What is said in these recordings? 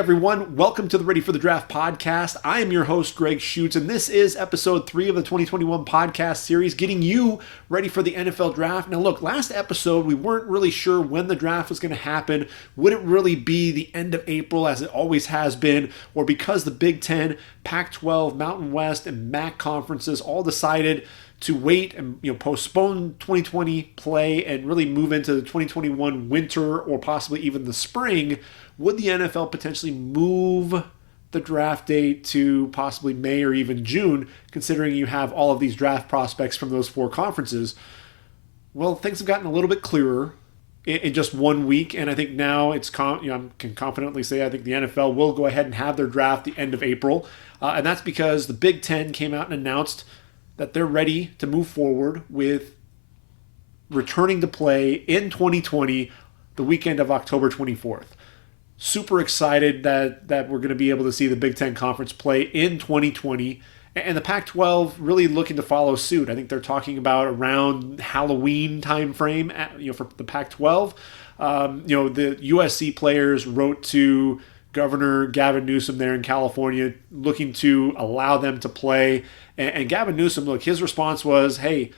everyone, welcome to the Ready for the Draft podcast. I am your host, Gregg Schutze, and this is episode 3 of the 2021 podcast series, getting you ready for the NFL Draft. Now look, last episode, we weren't really sure when the draft was going to happen. Would it really be the end of April, as it always has been, or because the Big Ten, Pac-12, Mountain West, and MAC conferences all decided to wait and postpone 2020 play and really move into the 2021 winter or possibly even the spring? Would the NFL potentially move the draft date to possibly May or even June, considering you have all of these draft prospects from those 4 conferences? Well, things have gotten a little bit clearer in just 1 week, and I think now I can confidently say I think the NFL will go ahead and have their draft the end of April, and that's because the Big Ten came out and announced that they're ready to move forward with returning to play in 2020, the weekend of October 24th. Super excited that we're going to be able to see the Big Ten Conference play in 2020, and the Pac-12 really looking to follow suit. I think they're talking about around Halloween time frame, for the Pac-12. The USC players wrote to Governor Gavin Newsom there in California, looking to allow them to play. And Gavin Newsom, look, his response was, hey,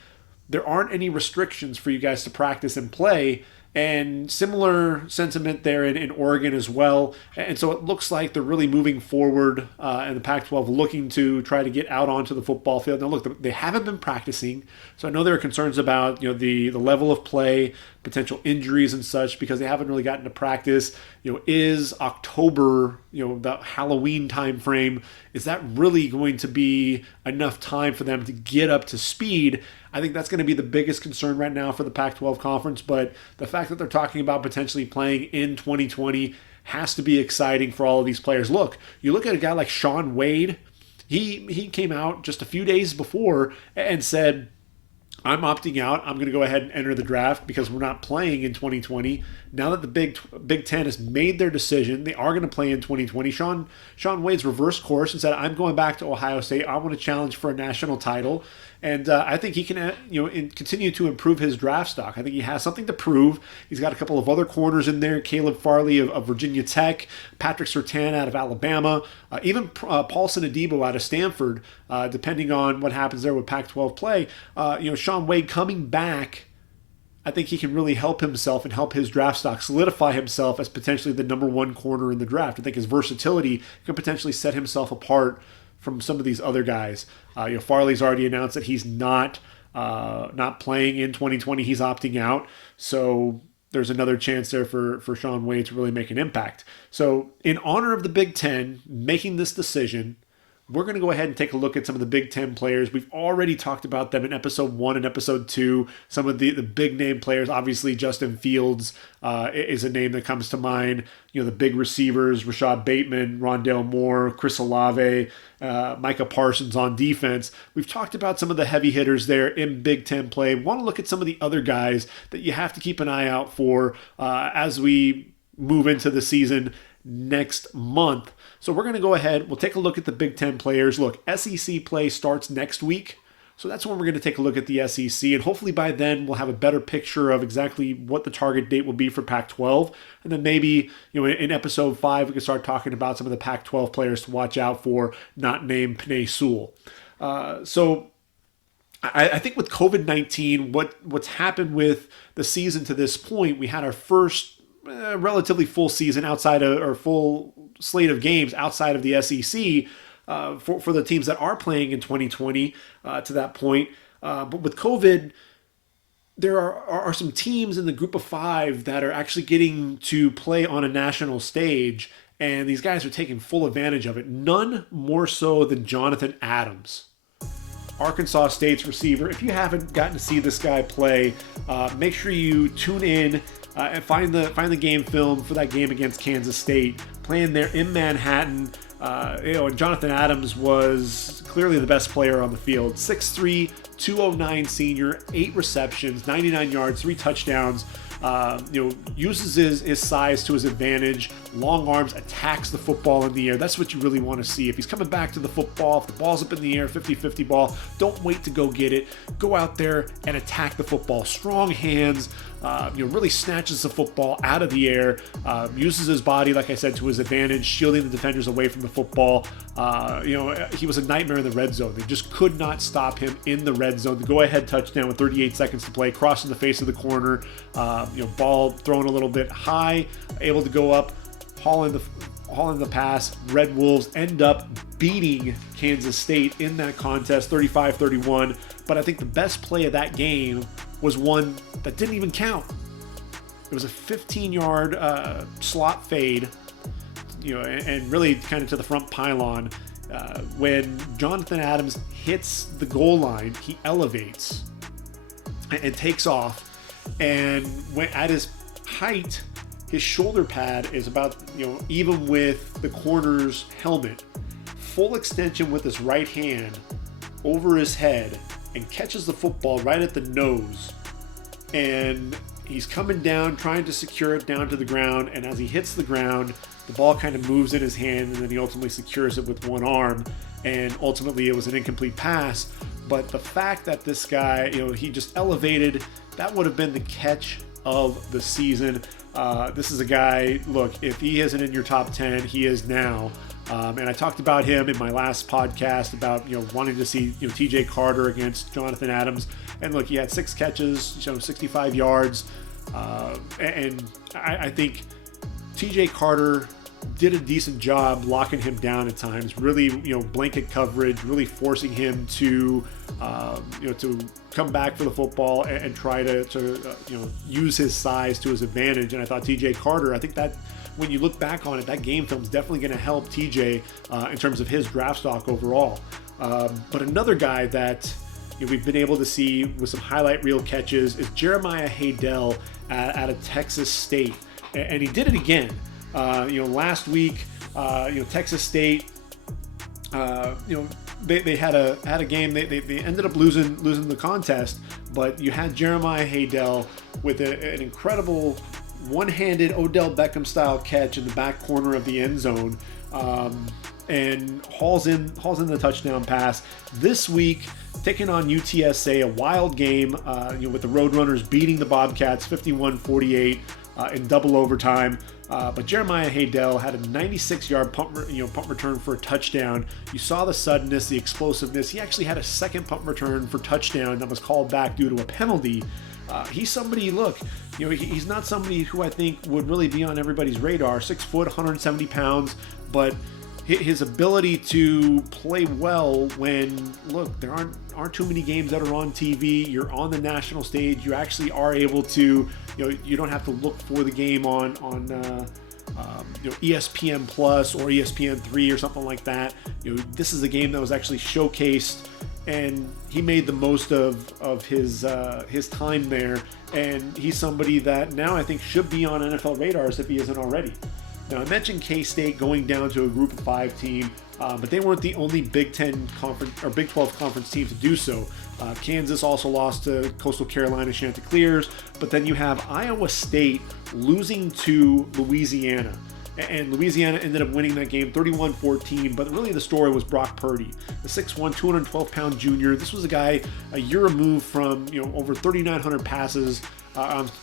there aren't any restrictions for you guys to practice and play. And similar sentiment there in Oregon as well. And so it looks like they're really moving forward in the Pac-12, looking to try to get out onto the football field. Now, look, they haven't been practicing, so I know there are concerns about the level of play, potential injuries and such, because they haven't really gotten to practice. Is October, the Halloween time frame, is that really going to be enough time for them to get up to speed? I think that's going to be the biggest concern right now for the Pac-12 conference, but the fact that they're talking about potentially playing in 2020 has to be exciting for all of these players. Look, you look at a guy like Shaun Wade, he came out just a few days before and said, I'm opting out. I'm going to go ahead and enter the draft because we're not playing in 2020. Now that the Big Ten has made their decision, they are going to play in 2020. Shaun Wade's reversed course and said, I'm going back to Ohio State. I want to challenge for a national title. And I think he can continue to improve his draft stock. I think he has something to prove. He's got a couple of other corners in there. Caleb Farley of Virginia Tech, Patrick Surtain out of Alabama, even Paulson Adebo out of Stanford, depending on what happens there with Pac-12 play. Shaun Wade coming back, I think he can really help himself and help his draft stock solidify himself as potentially the number 1 corner in the draft. I think his versatility can potentially set himself apart from some of these other guys. Farley's already announced that he's not playing in 2020. He's opting out. So there's another chance there for Shaun Wade to really make an impact. So in honor of the Big Ten making this decision, we're going to go ahead and take a look at some of the Big Ten players. We've already talked about them in episode 1 and episode 2. Some of the big name players, obviously Justin Fields is a name that comes to mind. The big receivers, Rashod Bateman, Rondale Moore, Chris Olave, Micah Parsons on defense. We've talked about some of the heavy hitters there in Big Ten play. Want to look at some of the other guys that you have to keep an eye out for as we move into the season next month. So we're going to go ahead. We'll take a look at the Big Ten players. Look, SEC play starts next week. So that's when we're going to take a look at the SEC. And hopefully by then we'll have a better picture of exactly what the target date will be for Pac-12. And then maybe, in episode 5, we can start talking about some of the Pac-12 players to watch out for, not named Penei Sewell. So I think with COVID-19, what's happened with the season to this point, we had our first relatively full season full slate of games outside of the SEC for the teams that are playing in 2020 to that point. But with COVID, there are some teams in the group of 5 that are actually getting to play on a national stage, and these guys are taking full advantage of it. None more so than Jonathan Adams, Arkansas State's receiver. If you haven't gotten to see this guy play, make sure you tune in and find the game film for that game against Kansas State, playing there in Manhattan. And Jonathan Adams was clearly the best player on the field. 6'3", 209 senior, 8 receptions, 99 yards, 3 touchdowns. uses his size to his advantage, long arms, attacks the football in the air. That's what you really want to see. If he's coming back to the football, if the ball's up in the air, 50-50 ball, don't wait to go get it. Go out there and attack the football. Strong hands, really snatches the football out of the air, uses his body, like I said, to his advantage, shielding the defenders away from the football. He was a nightmare in the red zone. They just could not stop him in the red zone. The go-ahead touchdown with 38 seconds to play, crossing the face of the corner, ball thrown a little bit high, able to go up, haul in the pass. Red Wolves end up beating Kansas State in that contest, 35-31. But I think the best play of that game was one that didn't even count. It was a 15-yard slot fade, and really kind of to the front pylon. When Jonathan Adams hits the goal line, he elevates and takes off. And when at his height, his shoulder pad is about, even with the corner's helmet. Full extension with his right hand over his head and catches the football right at the nose. And he's coming down, trying to secure it down to the ground. And as he hits the ground, the ball kind of moves in his hand, and then he ultimately secures it with one arm. And ultimately, it was an incomplete pass. But the fact that this guy, he just elevated, that would have been the catch of the season. This is a guy, look, if he isn't in your top 10, he is now. And I talked about him in my last podcast about, wanting to see, TJ Carter against Jonathan Adams. And look, he had 6 catches, 65 yards. And I think TJ Carter did a decent job locking him down at times, really, blanket coverage, really forcing him to come back for the football and try to use his size to his advantage. And I thought TJ Carter, I think that when you look back on it, that game film is definitely going to help TJ in terms of his draft stock overall. But another guy that we've been able to see with some highlight reel catches is Jeremiah Haydell out of Texas State. And he did it again. Last week, Texas State, they had a game. They ended up losing the contest, but you had Jeremiah Haydell with an incredible one-handed Odell Beckham style catch in the back corner of the end zone, and hauls in the touchdown pass. This week, taking on UTSA, a wild game, with the Roadrunners beating the Bobcats 51-48 in double overtime. But Jeremiah Haydell had a 96-yard punt return for a touchdown. You saw the suddenness, the explosiveness. He actually had a second punt return for touchdown that was called back due to a penalty. He's somebody, look, he's not somebody who I think would really be on everybody's radar. 6 foot, 170 pounds, but his ability to play well when, look, there aren't too many games that are on TV. You're on the national stage. You actually are able to, you don't have to look for the game on ESPN Plus or ESPN3 or something like that. This is a game that was actually showcased, and he made the most of his time there. And he's somebody that now I think should be on NFL radars if he isn't already. Now, I mentioned K-State going down to a Group of 5 team, but they weren't the only Big 10 conference or Big 12 conference team to do so. Kansas also lost to Coastal Carolina Chanticleers, but then you have Iowa State losing to Louisiana. And Louisiana ended up winning that game 31-14, but really the story was Brock Purdy, the 6'1", 212-pound junior. This was a guy a year removed from over 3,900 passes,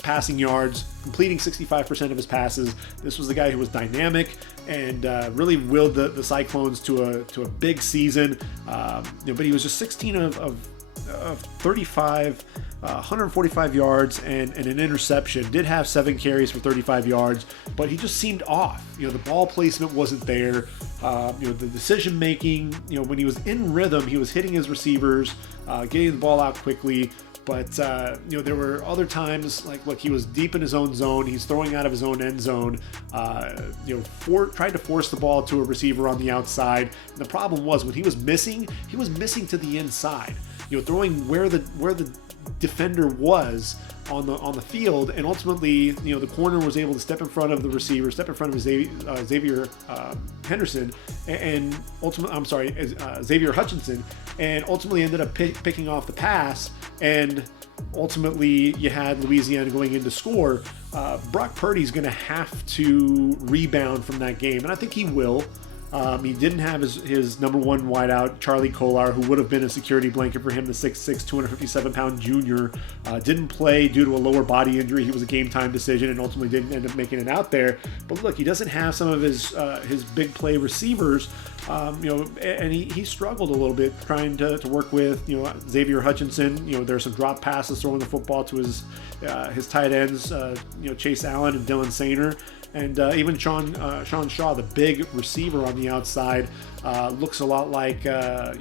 passing yards, completing 65% of his passes. This was the guy who was dynamic and really willed the Cyclones to a big season. But he was just 16 of 35, 145 yards and an interception. Did have 7 carries for 35 yards, but he just seemed off. The ball placement wasn't there. The decision making, when he was in rhythm, he was hitting his receivers, getting the ball out quickly. But, there were other times, like, look, he was deep in his own zone. He's throwing out of his own end zone, tried to force the ball to a receiver on the outside. And the problem was when he was missing to the inside, throwing where the defender was on the field. And ultimately, the corner was able to step in front of the receiver, step in front of Xavier Henderson, Xavier Hutchinson, and ultimately ended up picking off the pass. and ultimately you had Louisiana going in to score. Brock Purdy's going to have to rebound from that game, and I think he will. He didn't have his number one wideout, Charlie Kolar, who would have been a security blanket for him, the 6'6", 257-pound junior. Didn't play due to a lower body injury. He was a game-time decision and ultimately didn't end up making it out there. But look, he doesn't have some of his big play receivers, and he struggled a little bit trying to work with, Xavier Hutchinson. There's some drop passes throwing the football to his tight ends, Chase Allen and Dylan Sainer. And even Sean Shaw, the big receiver on the outside, looks a lot like a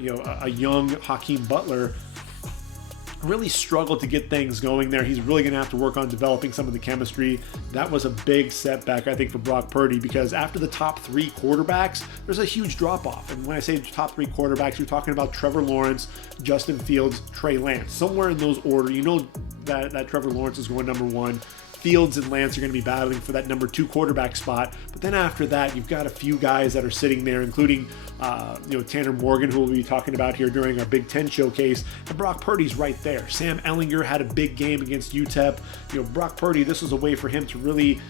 young Hakeem Butler. Really struggled to get things going there. He's really going to have to work on developing some of the chemistry. That was a big setback, I think, for Brock Purdy, because after the top three quarterbacks, there's a huge drop-off. And when I say top three quarterbacks, you're talking about Trevor Lawrence, Justin Fields, Trey Lance. Somewhere in those order, that Trevor Lawrence is going number one. Fields and Lance are going to be battling for that number two quarterback spot. But then after that, you've got a few guys that are sitting there, including Tanner Morgan, who we'll be talking about here during our Big Ten showcase. And Brock Purdy's right there. Sam Ehlinger had a big game against UTEP. Brock Purdy, this was a way for him to really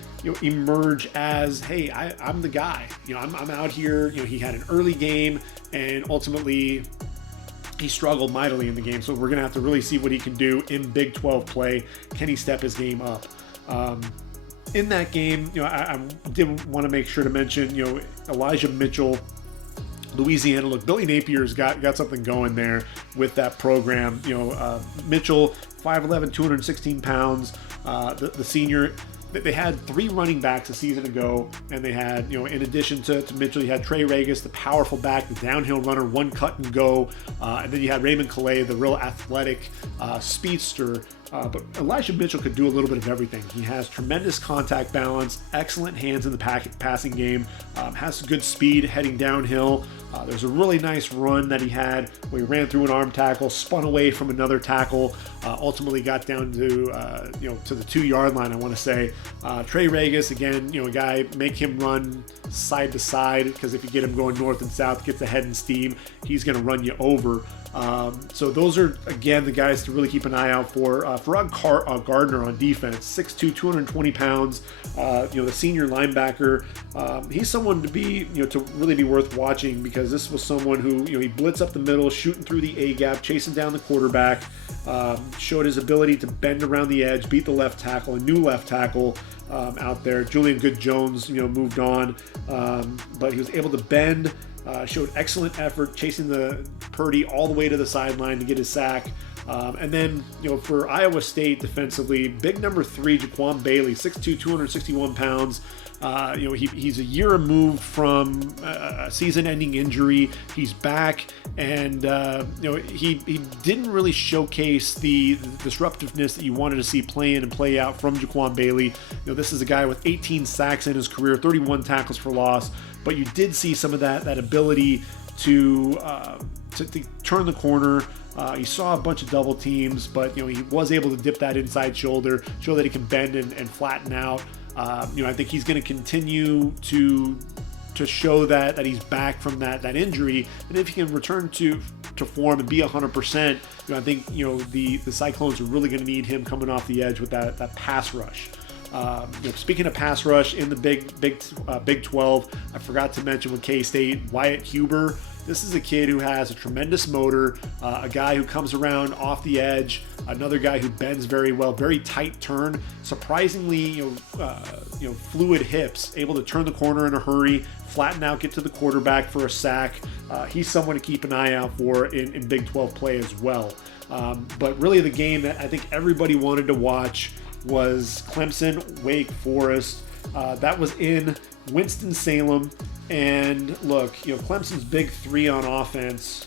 emerge as, hey, I'm the guy. I'm out here. He had an early game, and ultimately he struggled mightily in the game. So we're going to have to really see what he can do in Big 12 play. Can he step his game up? In that game, I did want to make sure to mention, Elijah Mitchell, Louisiana. Look, Billy Napier's got something going there with that program. Mitchell, 5'11", 216 pounds, the senior. They had three running backs a season ago, and they had, in addition to Mitchell, you had Trey Regis, the powerful back, the downhill runner, one cut and go, and then you had Raymond Calais, the real athletic speedster. But Elijah Mitchell could do a little bit of everything. He has tremendous contact balance, excellent hands in the passing game, has good speed heading downhill. There's a really nice run that he had where he ran through an arm tackle, spun away from another tackle, ultimately got down to the 2-yard line, I want to say. Trey Regis, again, a guy, make him run side to side, because if you get him going north and south, gets ahead in steam, he's going to run you over. So those are, again, the guys to really keep an eye out for. Farrod Gardner on defense, 6'2", 220 pounds, the senior linebacker. He's someone to be, to really be worth watching, because this was someone who, he blitz up the middle, shooting through the A-gap, chasing down the quarterback, showed his ability to bend around the edge, beat the left tackle, a new left tackle out there. Julian Good-Jones, moved on, but he was able to bend, showed excellent effort, chasing the Purdy all the way to the sideline to get his sack. And then, for Iowa State defensively, big number 3, Jaquan Bailey, 6'2", 261 pounds. He's a year removed from a season-ending injury. He's back, and he didn't really showcase the disruptiveness that you wanted to see play in and play out from Jaquan Bailey. This is a guy with 18 sacks in his career, 31 tackles for loss, but you did see some of that ability to turn the corner. He saw a bunch of double teams, but he was able to dip that inside shoulder, show that he can bend and flatten out. I think he's going to continue to show that he's back from that injury, and if he can return to form and be 100%, I think the Cyclones are really going to need him coming off the edge with that pass rush. Speaking of pass rush in the Big 12, I forgot to mention with K-State, Wyatt Huber. This is a kid who has a tremendous motor, a guy who comes around off the edge, another guy who bends very well, very tight turn, surprisingly, fluid hips, able to turn the corner in a hurry, flatten out, get to the quarterback for a sack. He's someone to keep an eye out for in Big 12 play as well. But really the game that I think everybody wanted to watch was Clemson, Wake Forest. That was in Winston-Salem. And look, Clemson's big 3 on offense,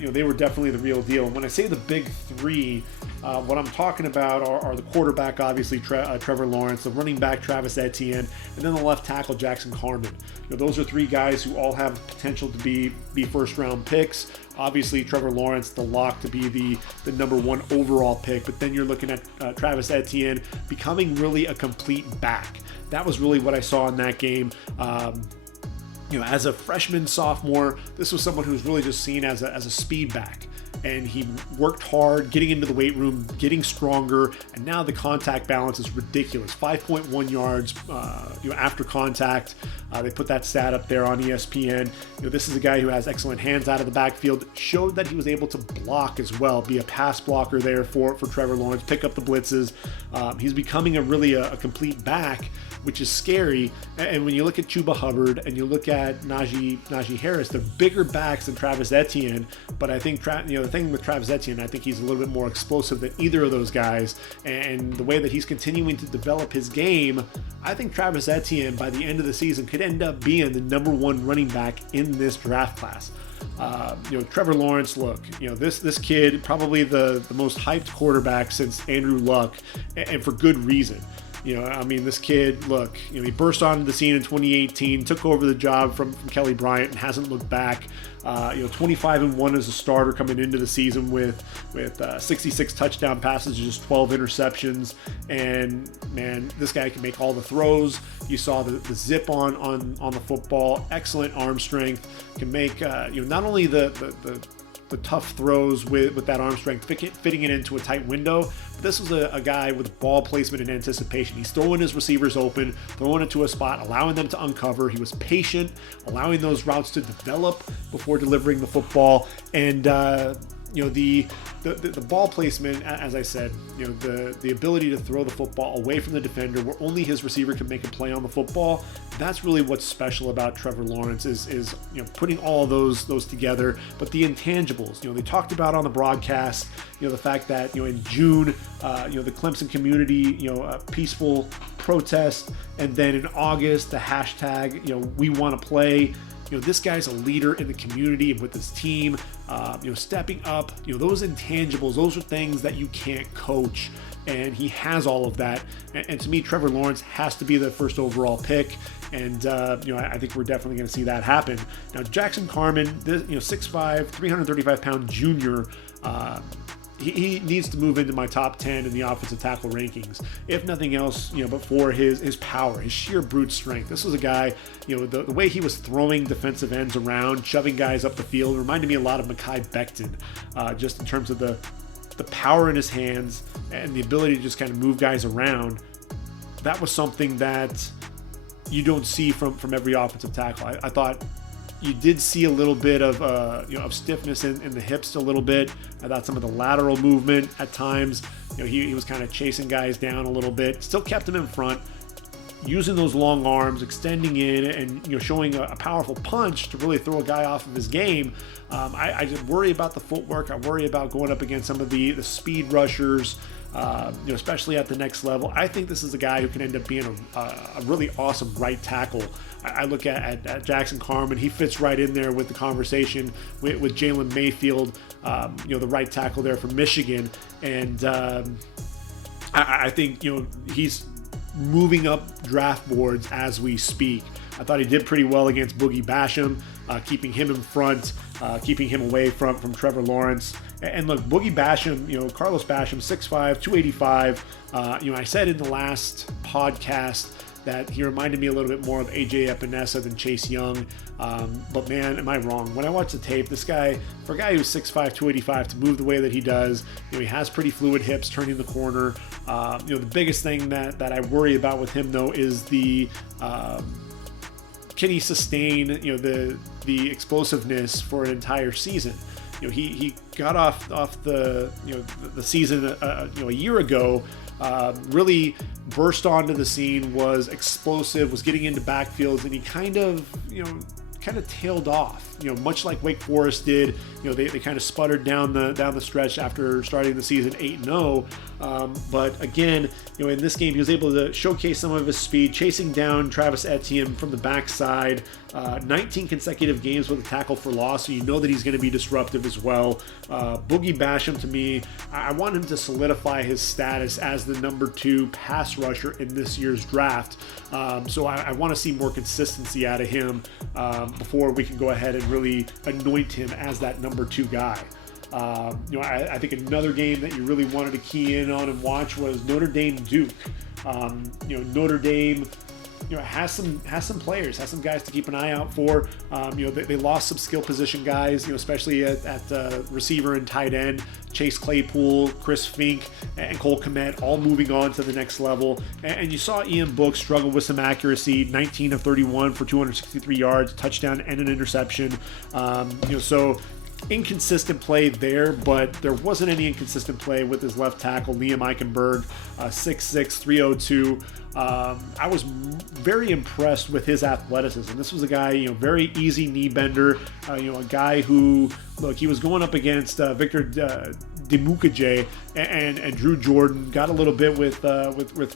they were definitely the real deal. And when I say the big 3, what I'm talking about are the quarterback, obviously, Trevor Lawrence, the running back, Travis Etienne, and then the left tackle, Jackson Carman. Those are 3 guys who all have potential to be first-round picks. Obviously, Trevor Lawrence, the lock to be the number 1 overall pick. But then you're looking at Travis Etienne becoming really a complete back. That was really what I saw in that game. As a freshman, sophomore, this was someone who was really just seen as a speed back. and he worked hard, getting into the weight room, getting stronger, and now the contact balance is ridiculous. 5.1 yards after contact. They put that stat up there on ESPN. This is a guy who has excellent hands out of the backfield. Showed that he was able to block as well, be a pass blocker there for Trevor Lawrence, pick up the blitzes. He's becoming a complete back, which is scary. And when you look at Chuba Hubbard and you look at Najee Harris, they're bigger backs than Travis Etienne. But I think the thing with Travis Etienne, I think he's a little bit more explosive than either of those guys. And the way that he's continuing to develop his game, I think Travis Etienne by the end of the season could end up being the number one running back in this draft class. Trevor Lawrence, look, this kid, probably the most hyped quarterback since Andrew Luck, and for good reason. This kid, look, he burst onto the scene in 2018, took over the job from Kelly Bryant and hasn't looked back. 25-1 as a starter coming into the season with 66 touchdown passes, just 12 interceptions. And man, this guy can make all the throws. You saw the zip on the football, excellent arm strength, can make not only the tough throws with that arm strength, fitting it into a tight window. But this was a guy with ball placement and anticipation. He's throwing his receivers open, throwing it to a spot, allowing them to uncover. He was patient, allowing those routes to develop before delivering the football. And the ball placement, as I said, the ability to throw the football away from the defender where only his receiver can make a play on the football. That's really what's special about Trevor Lawrence is putting all those together. But the intangibles, they talked about on the broadcast, the fact that in June, the Clemson community, a peaceful protest, and then in August the hashtag we want to play. This guy's a leader in the community and with his team, stepping up. Those intangibles, those are things that you can't coach, and he has all of that. And to me, Trevor Lawrence has to be the first overall pick, and I think we're definitely going to see that happen. Now, Jackson Carman, 6'5", 335-pound junior. He needs to move into my top 10 in the offensive tackle rankings, if nothing else, but for his power, his sheer brute strength. This was a guy, the way he was throwing defensive ends around, shoving guys up the field, reminded me a lot of Mekhi Becton, just in terms of the power in his hands and the ability to just kind of move guys around. That was something that you don't see from every offensive tackle. I thought you did see a little bit of stiffness in the hips a little bit. I thought some of the lateral movement at times, he was kind of chasing guys down a little bit. Still kept him in front, using those long arms, extending in, and showing a powerful punch to really throw a guy off of his game. I just worry about the footwork. I worry about going up against some of the speed rushers. Especially at the next level. I think this is a guy who can end up being a really awesome right tackle. I look at Jackson Carman. He fits right in there with the conversation with Jalen Mayfield, the right tackle there from Michigan. And I think, he's moving up draft boards as we speak. I thought he did pretty well against Boogie Basham, keeping him in front, keeping him away from Trevor Lawrence. And look, Boogie Basham, Carlos Basham, 6'5", 285. I said in the last podcast that he reminded me a little bit more of AJ Epinesa than Chase Young. But man, am I wrong? When I watch the tape, this guy, for a guy who's 6'5", 285, to move the way that he does, he has pretty fluid hips turning the corner. The biggest thing that I worry about with him, though, is can he sustain, the explosiveness for an entire season? He got off the season a year ago, really burst onto the scene, was explosive, was getting into backfields, and he kind of tailed off. Much like Wake Forest did. They kind of sputtered down the stretch after starting the season 8-0. But again, in this game, he was able to showcase some of his speed, chasing down Travis Etienne from the backside. 19 consecutive games with a tackle for loss, so that he's going to be disruptive as well. Boogie Basham, to me, I want him to solidify his status as the number 2 pass rusher in this year's draft. So I want to see more consistency out of him before we can go ahead and really anoint him as that number 2 guy. I think another game that you really wanted to key in on and watch was Notre Dame Duke. Notre Dame has some players, has some guys to keep an eye out for. They lost some skill position guys, especially at receiver and tight end. Chase Claypool, Chris Fink, and Cole Kmet all moving on to the next level. And you saw Ian Book struggle with some accuracy, 19 of 31 for 263 yards, touchdown and an interception. So inconsistent play there, but there wasn't any inconsistent play with his left tackle, Liam Eichenberg, 6'6", 302. I was very impressed with his athleticism. This was a guy, very easy knee bender, a guy who, look, he was going up against Victor Dimukeje and Drew Jordan, got a little bit with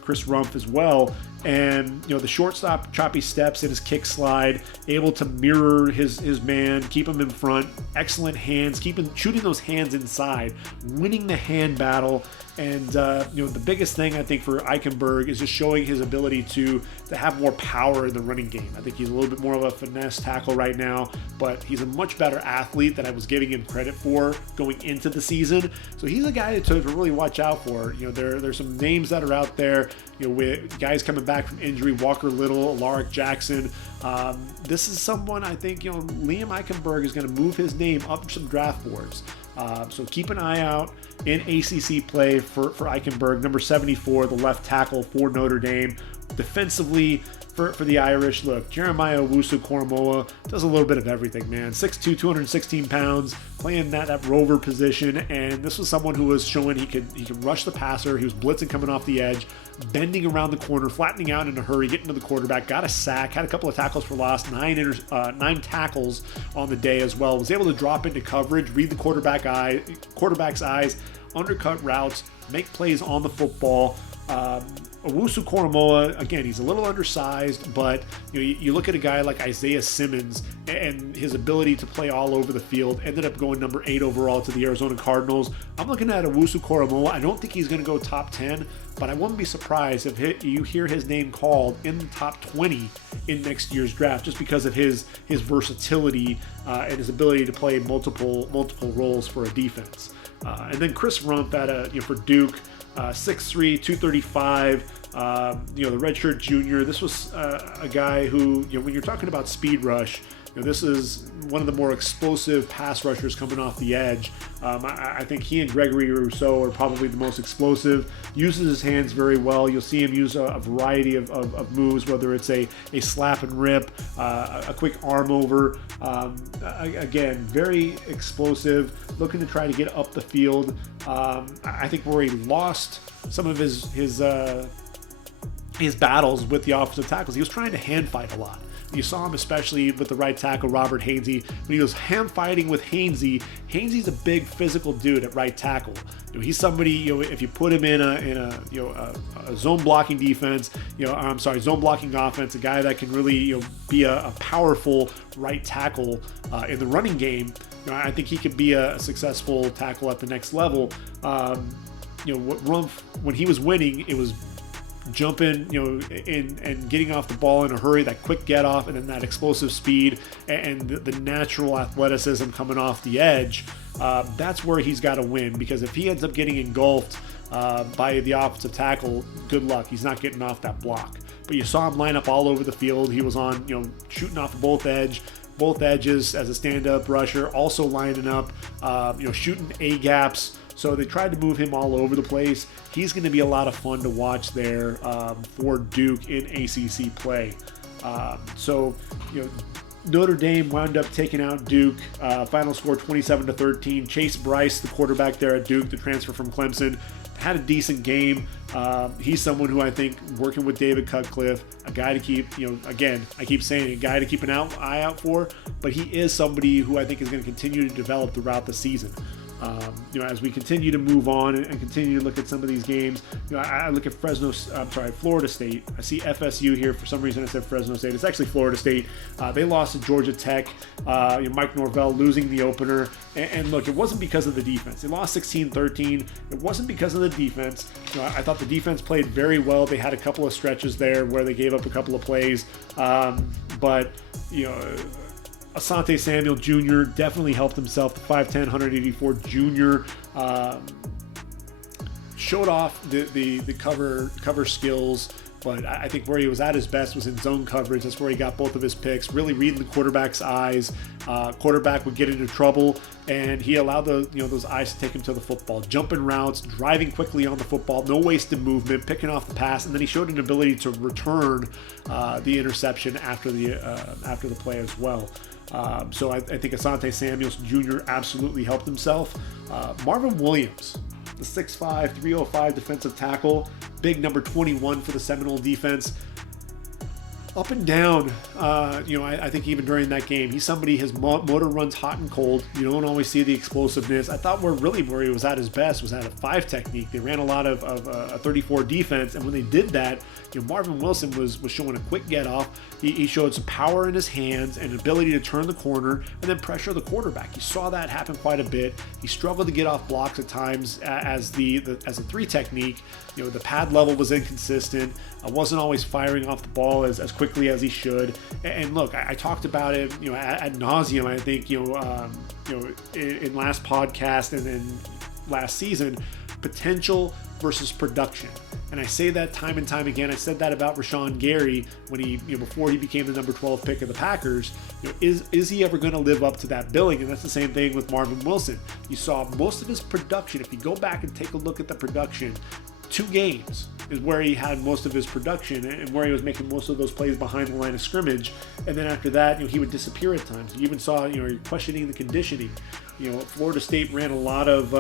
Chris Rumph as well. And, the shortstop, choppy steps in his kick slide, able to mirror his man, keep him in front, excellent hands, shooting those hands inside, winning the hand battle. And, the biggest thing I think for Eichenberg is just showing his ability to have more power in the running game. I think he's a little bit more of a finesse tackle right now, but he's a much better athlete than I was giving him credit for going into the season. So he's a guy to really watch out for. There's some names that are out there, with guys coming back from injury, Walker Little, Alaric Jackson. This is someone I think, Liam Eichenberg is going to move his name up some draft boards. So keep an eye out in ACC play for Eichenberg, number 74, the left tackle for Notre Dame. Defensively, for the Irish, look, Jeremiah Owusu-Koramoah does a little bit of everything, man. 6'2", 216 pounds, playing that rover position, and this was someone who was showing he could rush the passer. He was blitzing coming off the edge, bending around the corner, flattening out in a hurry, getting to the quarterback, got a sack, had a couple of tackles for loss, 9 tackles on the day as well. Was able to drop into coverage, read the quarterback's eyes, undercut routes, make plays on the football. Owusu-Koramoah, again, he's a little undersized, but you look at a guy like Isaiah Simmons and his ability to play all over the field, ended up going number 8 overall to the Arizona Cardinals. I'm looking at Owusu-Koramoah. I don't think he's going to go top 10, but I wouldn't be surprised if you hear his name called in the top 20 in next year's draft, just because of his versatility and his ability to play multiple roles for a defense. And then Chris Rumph for Duke, 6'3", 235. The redshirt junior. This was a guy who, when you're talking about speed rush, this is one of the more explosive pass rushers coming off the edge. I think he and Gregory Rousseau are probably the most explosive. Uses his hands very well. You'll see him use a variety of moves, whether it's a slap and rip, a quick arm over. Again, very explosive, looking to try to get up the field. I think where he lost some of his battles with the offensive tackles, he was trying to hand fight a lot. You saw him especially with the right tackle, Robert Hainsey. When he was hand fighting with Hainsey, Hainsey's a big physical dude at right tackle. He's somebody, if you put him in a zone blocking defense, zone blocking offense, a guy that can really be a powerful right tackle in the running game. I think he could be a successful tackle at the next level. Rumph, when he was winning, it was jumping, and getting off the ball in a hurry, that quick get off, and then that explosive speed and the natural athleticism coming off the edge. That's where he's got to win, because if he ends up getting engulfed by the offensive tackle, good luck. He's not getting off that block. But you saw him line up all over the field. He was on, shooting off both edges as a stand-up rusher, also lining up, shooting A-gaps. So they tried to move him all over the place. He's going to be a lot of fun to watch there for Duke in ACC play. Notre Dame wound up taking out Duke. Final score 27-13. Chase Bryce, the quarterback there at Duke, the transfer from Clemson, had a decent game. He's someone who I think, working with David Cutcliffe, a guy to keep, again, I keep saying a guy to keep an eye out for, but he is somebody who I think is going to continue to develop throughout the season. As we continue to move on and continue to look at some of these games, I look at Florida State. I see FSU here. For some reason I said Fresno State. It's actually Florida State. They lost to Georgia Tech. Mike Norvell losing the opener. And look, it wasn't because of the defense. They lost 16-13. It wasn't because of the defense. I thought the defense played very well. They had a couple of stretches there where they gave up a couple of plays. Asante Samuel Jr. definitely helped himself. The 5'10", 184 junior showed off the cover skills. But I think where he was at his best was in zone coverage. That's where he got both of his picks, really reading the quarterback's eyes. Quarterback would get into trouble, and he allowed those eyes to take him to the football. Jumping routes, driving quickly on the football, no wasted movement, picking off the pass, and then he showed an ability to return the interception after the play as well. So I think Asante Samuels Jr. absolutely helped himself. Marvin Williams, the 6'5", 305 defensive tackle, big number 21 for the Seminole defense. Up and down, I think even during that game, he's somebody, his motor runs hot and cold. You don't always see the explosiveness. I thought where he was at his best was at a 5 technique. They ran a lot of a 34 defense, and when they did that, Marvin Wilson was showing a quick get off. He showed some power in his hands and ability to turn the corner and then pressure the quarterback. You saw that happen quite a bit. He struggled to get off blocks at times as a 3 technique. The pad level was inconsistent. Wasn't always firing off the ball as quickly as he should. And look, I talked about it, ad nauseum. I think in last podcast and then last season, potential versus production. And I say that time and time again. I said that about Rashawn Gary when he, before he became the number 12 pick of the Packers. Is he ever going to live up to that billing? And that's the same thing with Marvin Wilson. You saw most of his production. If you go back and take a look at the production, 2 games is where he had most of his production and where he was making most of those plays behind the line of scrimmage. And then after that, he would disappear at times. You even saw, you're questioning the conditioning. Florida State ran a lot of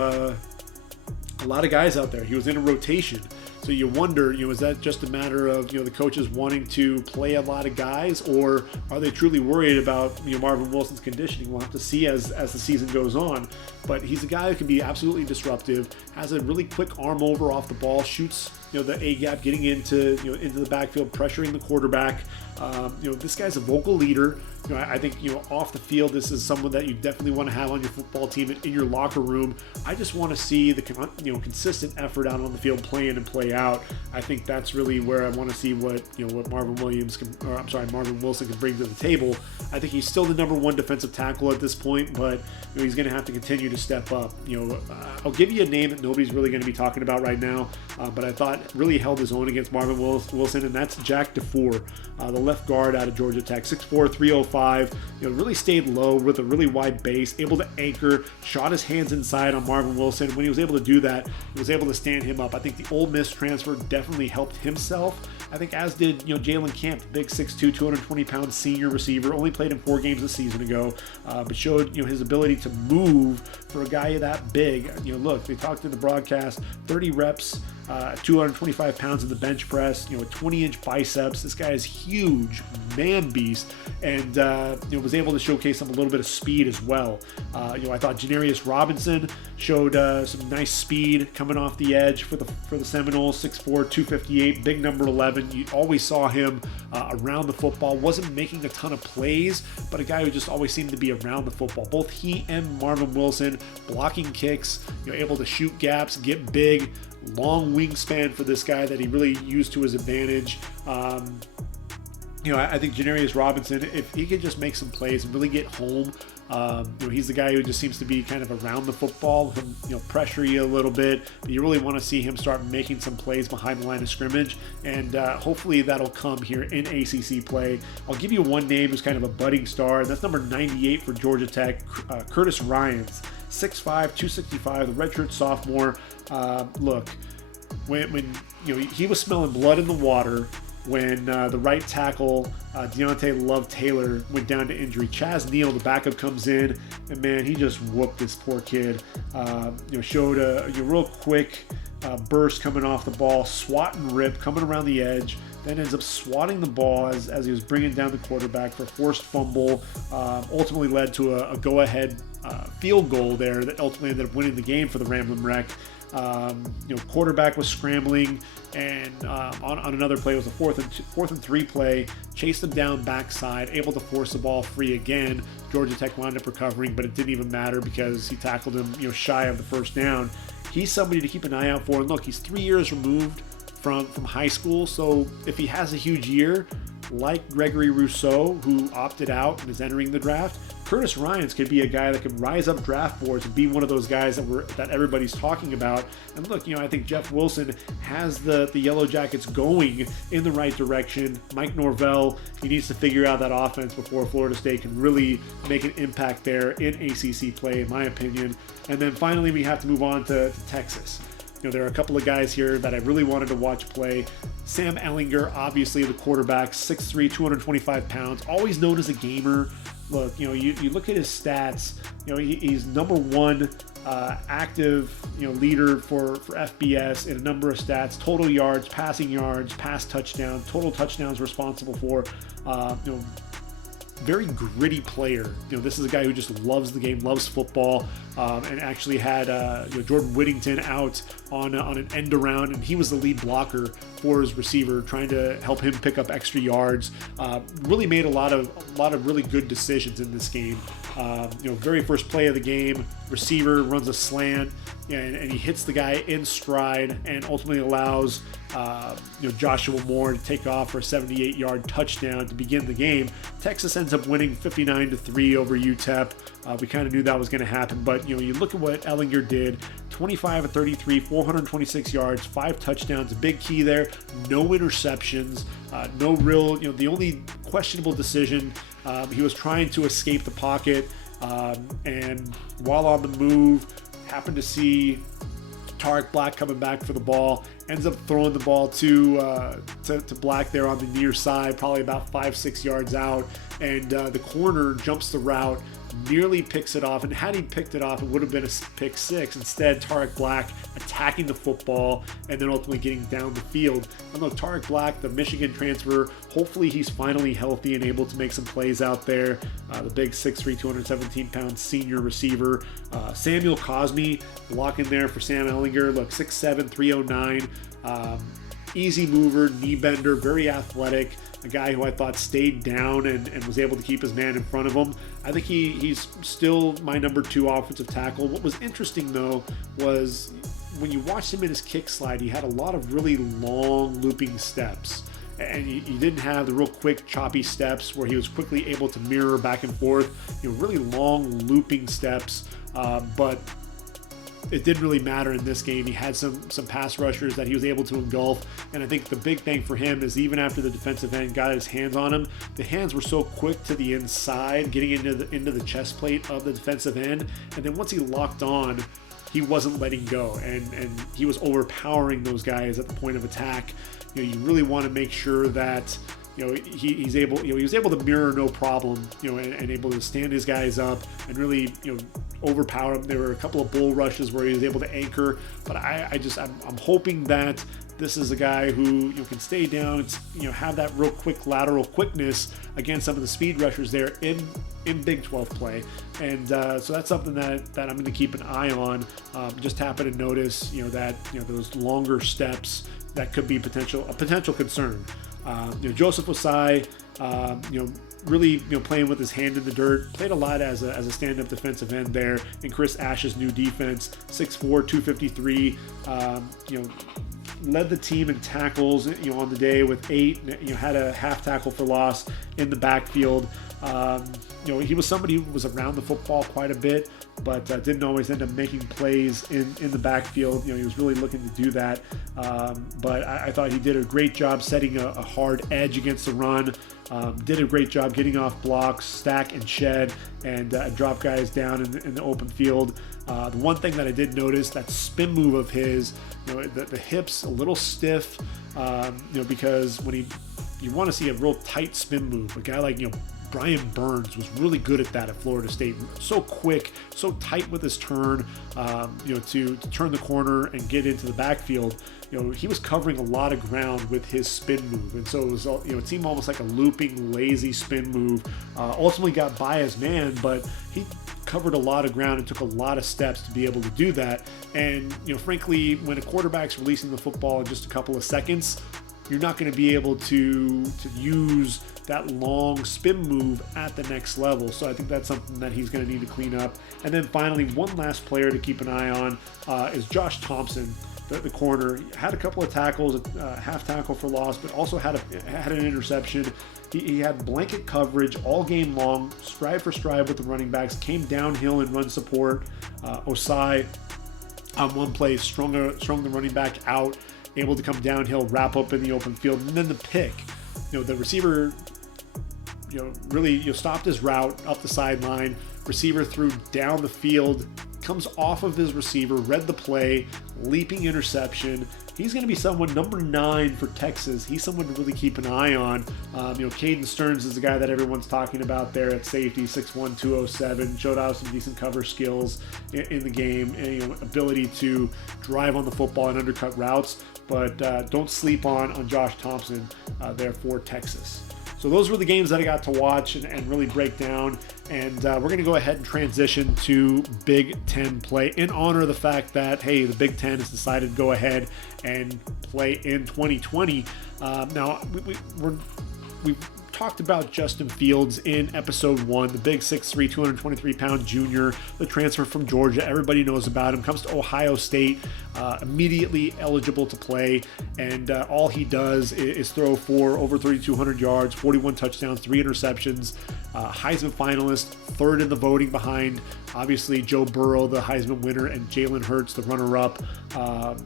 guys out there. He was in a rotation. So you wonder, is that just a matter of, the coaches wanting to play a lot of guys, or are they truly worried about, Marvin Wilson's conditioning? We'll have to see as the season goes on. But he's a guy who can be absolutely disruptive, has a really quick arm over off the ball, shoots, the A-gap, getting into the backfield, pressuring the quarterback. This guy's a vocal leader. I think, off the field, this is someone that you definitely want to have on your football team in your locker room. I just want to see the, consistent effort out on the field, play in and play out. I think that's really where I want to see what Marvin Wilson can bring to the table. I think he's still the number 1 defensive tackle at this point, but he's going to have to continue to step up. I'll give you a name that nobody's really going to be talking about right now, but I thought really held his own against Marvin Wilson, and that's Jack DeFore, the left guard out of Georgia Tech, 6'4", 305. Really stayed low with a really wide base, able to anchor, shot his hands inside on Marvin Wilson. When he was able to do that, he was able to stand him up. I think the Ole Miss transfer definitely helped himself. I think as did Jalen Camp, the big 6'2", 220-pound senior receiver, only played in 4 games a season ago, but showed his ability to move for a guy that big. Look, they talked in the broadcast, 30 reps, 225 pounds in the bench press, 20-inch biceps. This guy is huge, man beast, and was able to showcase some a little bit of speed as well. I thought Janarius Robinson showed some nice speed coming off the edge for the Seminoles, 6'4", 258, big number 11. You always saw him around the football. Wasn't making a ton of plays, but a guy who just always seemed to be around the football. Both he and Marvin Wilson blocking kicks, able to shoot gaps, get big, long wingspan for this guy that he really used to his advantage. I think Janarius Robinson, if he could just make some plays and really get home, he's the guy who just seems to be kind of around the football, pressure you a little bit. You really want to see him start making some plays behind the line of scrimmage, and hopefully that'll come here in ACC play. I'll give you one name who's kind of a budding star, and that's number 98 for Georgia Tech, Curtis Ryans, 6'5", 265, the redshirt sophomore. Look, when he was smelling blood in the water when the right tackle, Deontay Love-Taylor, went down to injury. Chaz Neal, the backup, comes in, and man, he just whooped this poor kid. Showed a real quick burst coming off the ball, swat and rip, coming around the edge, then ends up swatting the ball as he was bringing down the quarterback for a forced fumble. Ultimately led to a go-ahead field goal there that ultimately ended up winning the game for the Ramblin' Wreck. Quarterback was scrambling, and on another play, it was a fourth and 3 play, chased him down backside, able to force the ball free again. Georgia Tech wound up recovering, but it didn't even matter because he tackled him shy of the first down. He's somebody to keep an eye out for, and look, he's 3 years removed from high school, so if he has a huge year like Gregory Rousseau, who opted out and is entering the draft, Curtis Ryans could be a guy that could rise up draft boards and be one of those guys that everybody's talking about. And look, I think Jeff Wilson has the Yellow Jackets going in the right direction. Mike Norvell, he needs to figure out that offense before Florida State can really make an impact there in ACC play, in my opinion. And then finally, we have to move on to Texas. There are a couple of guys here that I really wanted to watch play. Sam Ehlinger, obviously the quarterback, 6'3", 225 pounds, always known as a gamer. Look, you look at his stats, he's number one active, leader for FBS in a number of stats: total yards, pass touchdowns, total touchdowns responsible for, very gritty player. This is a guy who just loves the game, loves football, and actually had Jordan Whittington out on an end around, and he was the lead blocker for his receiver, trying to help him pick up extra yards. Really made a lot of really good decisions in this game. Very first play of the game, receiver runs a slant, and he hits the guy in stride, and ultimately allows Joshua Moore to take off for a 78-yard touchdown to begin the game. Texas ends up winning 59-3 over UTEP. We kind of knew that was going to happen, but you look at what Ehlinger did: 25-33, 426 yards, 5 touchdowns. A big key there: no interceptions, no real. The only questionable decision, he was trying to escape the pocket, and while on the move, happened to see Tarek Black coming back for the ball, ends up throwing the ball to Black there on the near side, probably about 5-6 yards out, and the corner jumps the route, nearly picks it off, and had he picked it off, it would have been a pick six. Instead, Tarek Black attacking the football and then ultimately getting down the field. I know Tarek Black, the Michigan transfer, hopefully he's finally healthy and able to make some plays out there. The big 6'3", 217-pound senior receiver. Samuel Cosme blocking there for Sam Ehlinger. Look, 6'7", 309. Easy mover, knee bender, very athletic. A guy who I thought stayed down and was able to keep his man in front of him. I think he's still my number 2 offensive tackle. What was interesting, though, was when you watched him in his kick slide, he had a lot of really long looping steps. And he didn't have the real quick, choppy steps where he was quickly able to mirror back and forth. Really long looping steps, but it didn't really matter in this game. He had some pass rushers that he was able to engulf, and I think the big thing for him is even after the defensive end got his hands on him, the hands were so quick to the inside, getting into the chest plate of the defensive end, and then once he locked on, he wasn't letting go, and he was overpowering those guys at the point of attack. You really want to make sure that he's able, he was able to mirror no problem, and able to stand his guys up and really, overpower them. There were a couple of bull rushes where he was able to anchor, but I'm hoping that this is a guy who can stay down, have that real quick lateral quickness against some of the speed rushers there in Big 12 play, and so that's something that I'm going to keep an eye on. Just happen to notice, that those longer steps that could be a potential concern. Joseph Osai, really playing with his hand in the dirt, played a lot as a stand-up defensive end there in Chris Ash's new defense. 6'4", 253, led the team in tackles, on the day with 8, had a half tackle for loss in the backfield. He was somebody who was around the football quite a bit, but didn't always end up making plays in the backfield. He was really looking to do that. But I thought he did a great job setting a hard edge against the run. Did a great job getting off blocks, stack and shed, and drop guys down in the open field. The one thing that I did notice, that spin move of his, the hips a little stiff, because when you want to see a real tight spin move, a guy like, Brian Burns was really good at that at Florida State. So quick, so tight with his turn, to turn the corner and get into the backfield. He was covering a lot of ground with his spin move, and so it was, it seemed almost like a looping, lazy spin move. Ultimately got by his man, but he covered a lot of ground and took a lot of steps to be able to do that. And frankly, when a quarterback's releasing the football in just a couple of seconds, you're not going to be able to use that long spin move at the next level. So I think that's something that he's going to need to clean up. And then finally, one last player to keep an eye on is Josh Thompson. the corner. He had a couple of tackles, half tackle for loss, but also had an interception. He had blanket coverage all game long, stride for stride with the running backs, came downhill in run support. Osai on one play strung the running back out, able to come downhill, wrap up in the open field, and then the pick. The receiver, really stopped his route up the sideline. Receiver threw down the field, comes off of his receiver, read the play, leaping interception. He's going to be someone, number 9 for Texas. He's someone to really keep an eye on. Caden Stearns is the guy that everyone's talking about there at safety, 6'1", 207. Showed off some decent cover skills in the game, and ability to drive on the football and undercut routes. But don't sleep on Josh Thompson there for Texas. So those were the games that I got to watch and really break down. And we're going to go ahead and transition to Big Ten play in honor of the fact that, hey, the Big Ten has decided to go ahead and play in 2020. Now, we've talked about Justin Fields in episode 1, the big 6'3", 223-pound junior, the transfer from Georgia. Everybody knows about him. Comes to Ohio State, immediately eligible to play, and all he does is throw for over 3,200 yards, 41 touchdowns, 3 interceptions. Heisman finalist, third in the voting behind, obviously, Joe Burrow, the Heisman winner, and Jalen Hurts, the runner-up.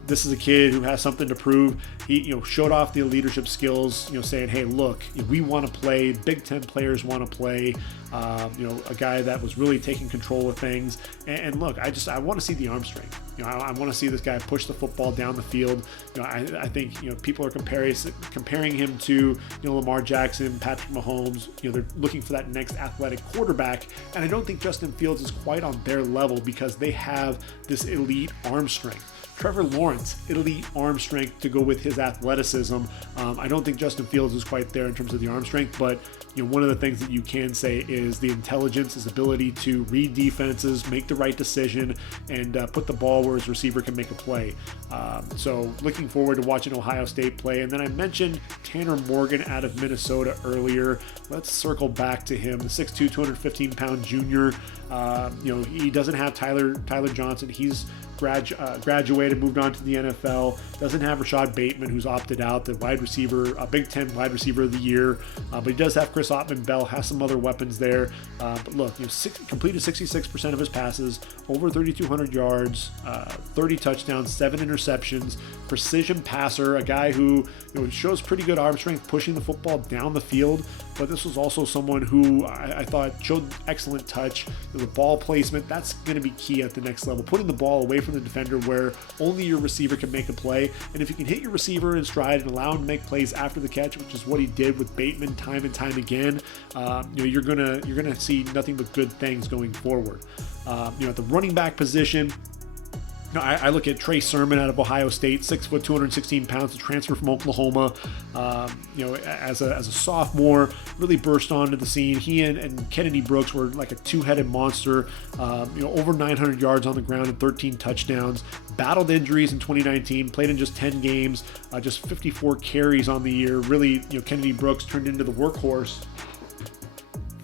This is a kid who has something to prove. He, showed off the leadership skills, saying, hey, look, we want to play. Big Ten players want to play. A guy that was really taking control of things. And look, I want to see the arm strength. I want to see this guy push the football down the field. I think, people are comparing him to, Lamar Jackson, Patrick Mahomes. They're looking for that next athletic quarterback. And I don't think Justin Fields is quite on their level because they have this elite arm strength. Trevor Lawrence, elite arm strength to go with his athleticism. I don't think Justin Fields is quite there in terms of the arm strength, but one of the things that you can say is the intelligence, his ability to read defenses, make the right decision, and put the ball where his receiver can make a play. So looking forward to watching Ohio State play. And then I mentioned Tanner Morgan out of Minnesota earlier. Let's circle back to him, the 6'2", 215-pound junior. He doesn't have Tyler Johnson. He's graduated, moved on to the NFL. Doesn't have Rashod Bateman, who's opted out, the wide receiver, Big Ten wide receiver of the year. But he does have Chris Ottman-Bell, has some other weapons there. But look, completed 66% of his passes, over 3,200 yards, 30 touchdowns, 7 interceptions. Precision passer, a guy who shows pretty good arm strength, pushing the football down the field. But this was also someone who I thought showed excellent touch. The ball placement, that's going to be key at the next level. Putting the ball away from the defender where only your receiver can make a play. And if you can hit your receiver in stride and allow him to make plays after the catch, which is what he did with Bateman time and time again, you're gonna see nothing but good things going forward. At the running back position, I look at Trey Sermon out of Ohio State, 6 foot, 216 pounds, a transfer from Oklahoma. As a sophomore, really burst onto the scene. He and Kennedy Brooks were like a two-headed monster. Over 900 yards on the ground and 13 touchdowns. Battled injuries in 2019, played in just 10 games, just 54 carries on the year. Really, Kennedy Brooks turned into the workhorse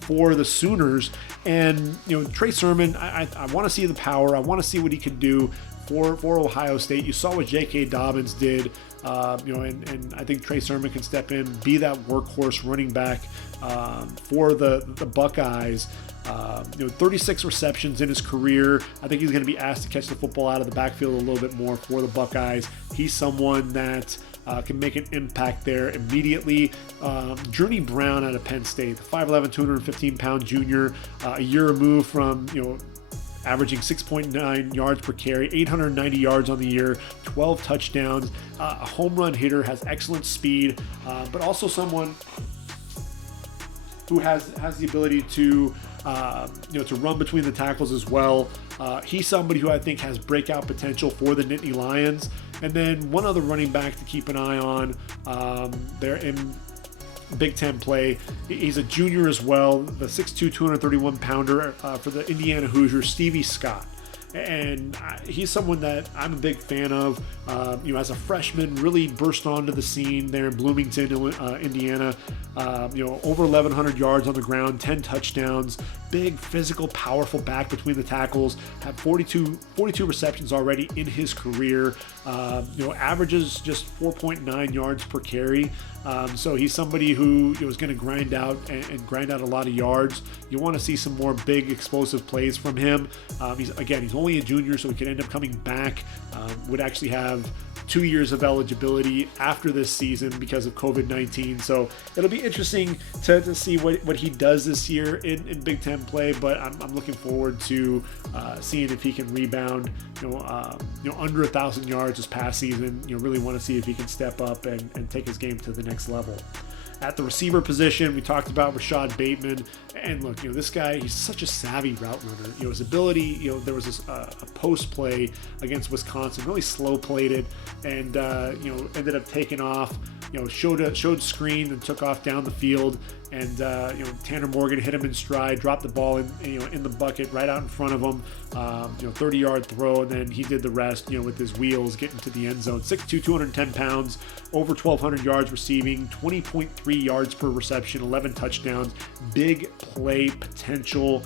for the Sooners. And Trey Sermon, I want to see the power. I want to see what he can do for Ohio State. You saw what J.K. Dobbins did, and I think Trey Sermon can step in, be that workhorse running back for the Buckeyes. 36 receptions in his career. I think he's going to be asked to catch the football out of the backfield a little bit more for the Buckeyes. He's someone that can make an impact there immediately. Journey Brown out of Penn State, the 5'11", 215-pound junior, a year removed from, averaging 6.9 yards per carry, 890 yards on the year, 12 touchdowns, a home run hitter, has excellent speed, but also someone who has the ability to run between the tackles as well. He's somebody who I think has breakout potential for the Nittany Lions. And then one other running back to keep an eye on there in Big Ten play. He's a junior as well, the 6'2", 231-pounder for the Indiana Hoosiers, Stevie Scott. And he's someone that I'm a big fan of. As a freshman, really burst onto the scene there in Bloomington, Indiana. Over 1,100 yards on the ground, 10 touchdowns. Big, physical, powerful back between the tackles. Had 42 receptions already in his career. Averages just 4.9 yards per carry. So he's somebody who is going to grind out and grind out a lot of yards. You want to see some more big, explosive plays from him. He's only a junior, so he could end up coming back. Would actually have 2 years of eligibility after this season because of COVID-19. So it'll be interesting to see what he does this year in Big Ten play. But I'm looking forward to seeing if he can rebound. Under 1,000 yards this past season. Really want to see if he can step up and take his game to the next level. At the receiver position, we talked about Rashod Bateman, and look, this guy, he's such a savvy route runner. His ability, there was a post play against Wisconsin, really slow played it, and ended up taking off. Showed screen and took off down the field, and Tanner Morgan hit him in stride, dropped the ball in the bucket right out in front of him. 30-yard throw, and then he did the rest. With his wheels getting to the end zone. 6'2", 210 pounds, over 1,200 yards receiving, 20.3 yards per reception, 11 touchdowns. Big play potential.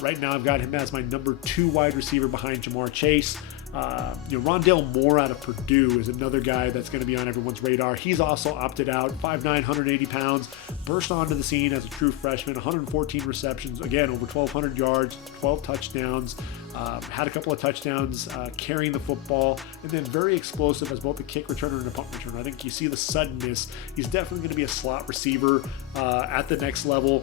Right now, I've got him as my number 2 wide receiver behind Jamar Chase. Rondale Moore out of Purdue is another guy that's going to be on everyone's radar. He's also opted out. 5'9", 180 pounds, burst onto the scene as a true freshman. 114 receptions, again over 1,200 yards, 12 touchdowns. Had a couple of touchdowns carrying the football, and then very explosive as both a kick returner and a punt returner. I think you see the suddenness. He's definitely going to be a slot receiver at the next level.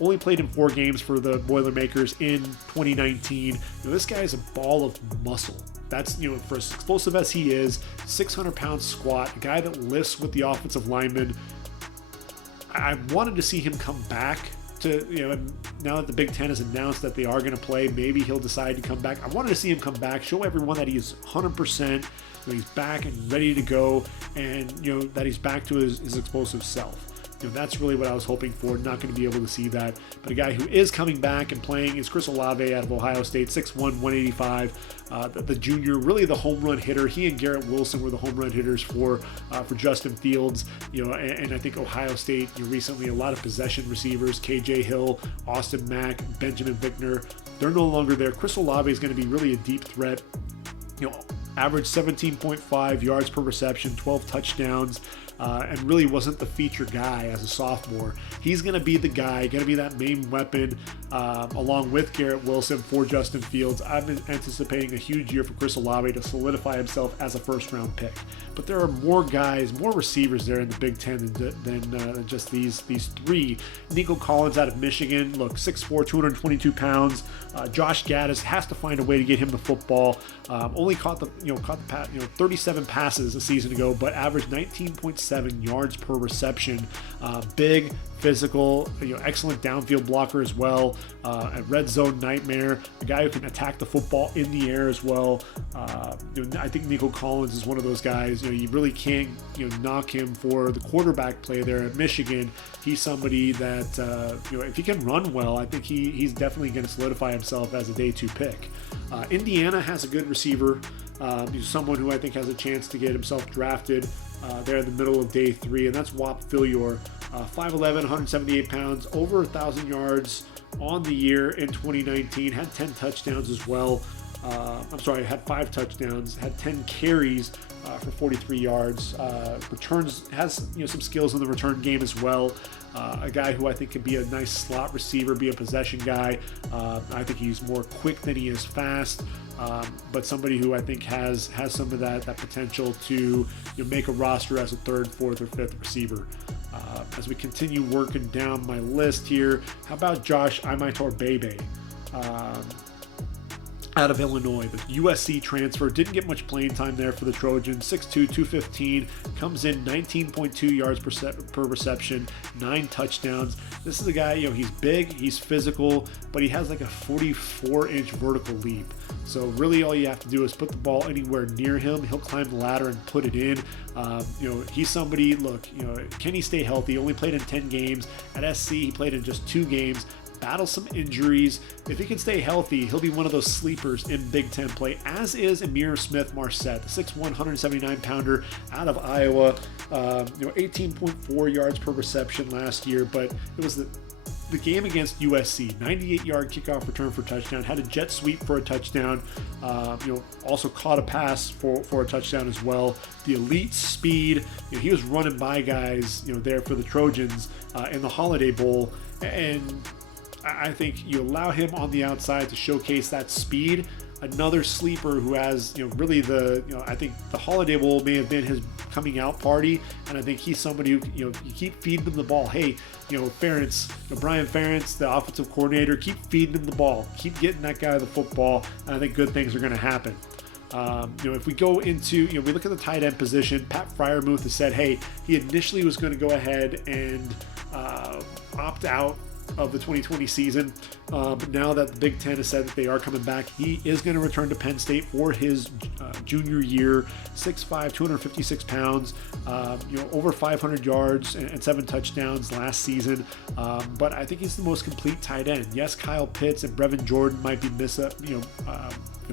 Only played in 4 games for the Boilermakers in 2019. This guy is a ball of muscle. That's, for as explosive as he is, 600-pound squat, a guy that lifts with the offensive lineman. I wanted to see him come back to, now that the Big Ten has announced that they are going to play, maybe he'll decide to come back. I wanted to see him come back, show everyone that he is 100%, he's back and ready to go, and, that he's back to his explosive self. That's really what I was hoping for. Not going to be able to see that. But a guy who is coming back and playing is Chris Olave out of Ohio State, 6'1", 185. The junior, really the home run hitter. He and Garrett Wilson were the home run hitters for Justin Fields. And I think Ohio State, recently a lot of possession receivers, KJ Hill, Austin Mack, Benjamin Vickner. They're no longer there. Chris Olave is going to be really a deep threat. Average 17.5 yards per reception, 12 touchdowns. And really wasn't the feature guy as a sophomore. He's going to be the guy, going to be that main weapon along with Garrett Wilson for Justin Fields. I've been anticipating a huge year for Chris Olave to solidify himself as a first-round pick. But there are more guys, more receivers there in the Big Ten than just these 3. Nico Collins out of Michigan, look, 6'4", 222 pounds. Josh Gaddis has to find a way to get him the football. Only caught the 37 passes a season ago, but averaged 19.7 yards per reception. Big, physical, excellent downfield blocker as well. A red zone nightmare. A guy who can attack the football in the air as well. I think Nico Collins is one of those guys. You really can't knock him for the quarterback play there at Michigan. He's somebody that if he can run well, I think he's definitely going to solidify himself as a day 2 pick. Indiana has a good receiver. He's someone who I think has a chance to get himself drafted there in the middle of day 3, and that's Whop Philyor. 5'11", 178 pounds, over 1,000 yards on the year in 2019. Had 10 touchdowns as well. Had 5 touchdowns. Had 10 carries for 43 yards. Returns, has some skills in the return game as well. A guy who I think could be a nice slot receiver, be a possession guy. I think he's more quick than he is fast. But somebody who I think has some of that potential to make a roster as a 3rd, 4th, or 5th receiver. As we continue working down my list here, how about Josh Imaitor-Bebe? Out of Illinois, the USC transfer, didn't get much playing time there for the Trojans. 6'2", 215, comes in 19.2 yards per reception, 9 touchdowns. This is a guy, he's big, he's physical, but he has like a 44-inch vertical leap. So really all you have to do is put the ball anywhere near him. He'll climb the ladder and put it in. He's somebody, look, can he stay healthy? Only played in 10 games. At SC, he played in just 2 games. battle some injuries. If he can stay healthy, he'll be one of those sleepers in Big Ten play, as is Ihmir Smith-Marsette, the 6'1", 179-pounder out of Iowa. 18.4 yards per reception last year, but it was the game against USC, 98-yard kickoff return for a touchdown, had a jet sweep for a touchdown, also caught a pass for a touchdown as well. The elite speed, he was running by guys, there for the Trojans in the Holiday Bowl, and I think you allow him on the outside to showcase that speed. Another sleeper who has, really I think the Holiday Bowl may have been his coming out party, and I think he's somebody who, you keep feeding him the ball. Hey, Ferentz, Brian Ferentz, the offensive coordinator, keep feeding him the ball, keep getting that guy the football, and I think good things are going to happen. If we go into, we look at the tight end position, Pat Freiermuth has said, hey, he initially was going to go ahead and opt out of the 2020 season, but now that the Big Ten has said that they are coming back, he is going to return to Penn State for his junior year. 6'5", 256 pounds, over 500 yards and 7 touchdowns last season, but I think he's the most complete tight end. Yes, Kyle Pitts and Brevin Jordan might be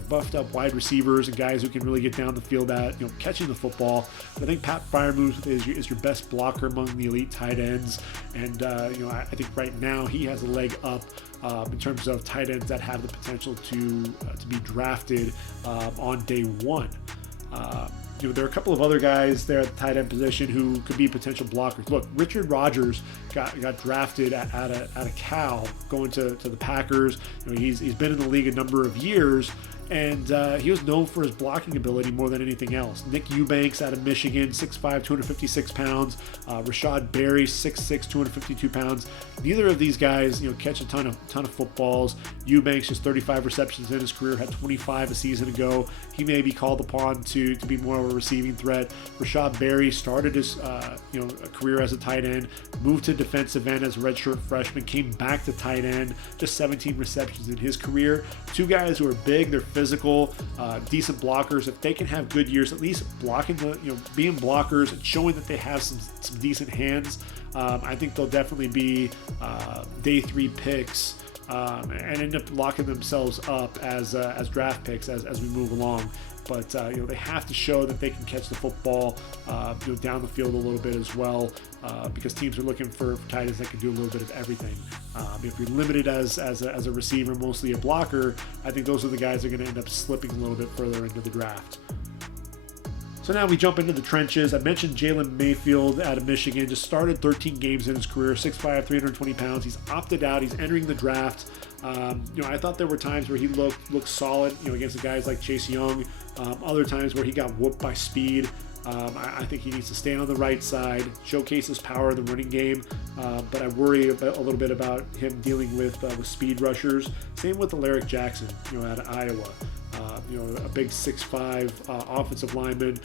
buffed up wide receivers and guys who can really get down the field at catching the football. But I think Pat Freiermuth is your best blocker among the elite tight ends, and I think right now he has a leg up in terms of tight ends that have the potential to be drafted on day one. There are a couple of other guys there at the tight end position who could be potential blockers. Look, Richard Rodgers got drafted at a Cal, going to the Packers. He's been in the league a number of years, and he was known for his blocking ability more than anything else. Nick Eubanks out of Michigan, 6'5", 256 pounds. Rashod Berry, 6'6", 252 pounds. Neither of these guys, catch a ton of footballs. Eubanks just 35 receptions in his career, had 25 a season ago. He may be called upon to be more of a receiving threat. Rashod Berry started his a career as a tight end, moved to defensive end as a redshirt freshman, came back to tight end, just 17 receptions in his career. Two guys who are big, they're physical, decent blockers. If they can have good years, at least blocking being blockers and showing that they have some decent hands, I think they'll definitely be day 3 picks and end up locking themselves up as draft picks as we move along. But they have to show that they can catch the football down the field a little bit as well, because teams are looking for tight ends that can do a little bit of everything. If you're limited as a receiver, mostly a blocker, I think those are the guys that are going to end up slipping a little bit further into the draft. So now we jump into the trenches. I mentioned Jalen Mayfield out of Michigan, just started 13 games in his career, 6'5", 320 pounds. He's opted out. He's entering the draft. I thought there were times where he looked solid, against the guys like Chase Young. Other times where he got whooped by speed. I think he needs to stay on the right side, showcase his power in the running game, but I worry a little bit about him dealing with speed rushers. Same with Alaric Jackson, out of Iowa. A big 6'5" offensive lineman.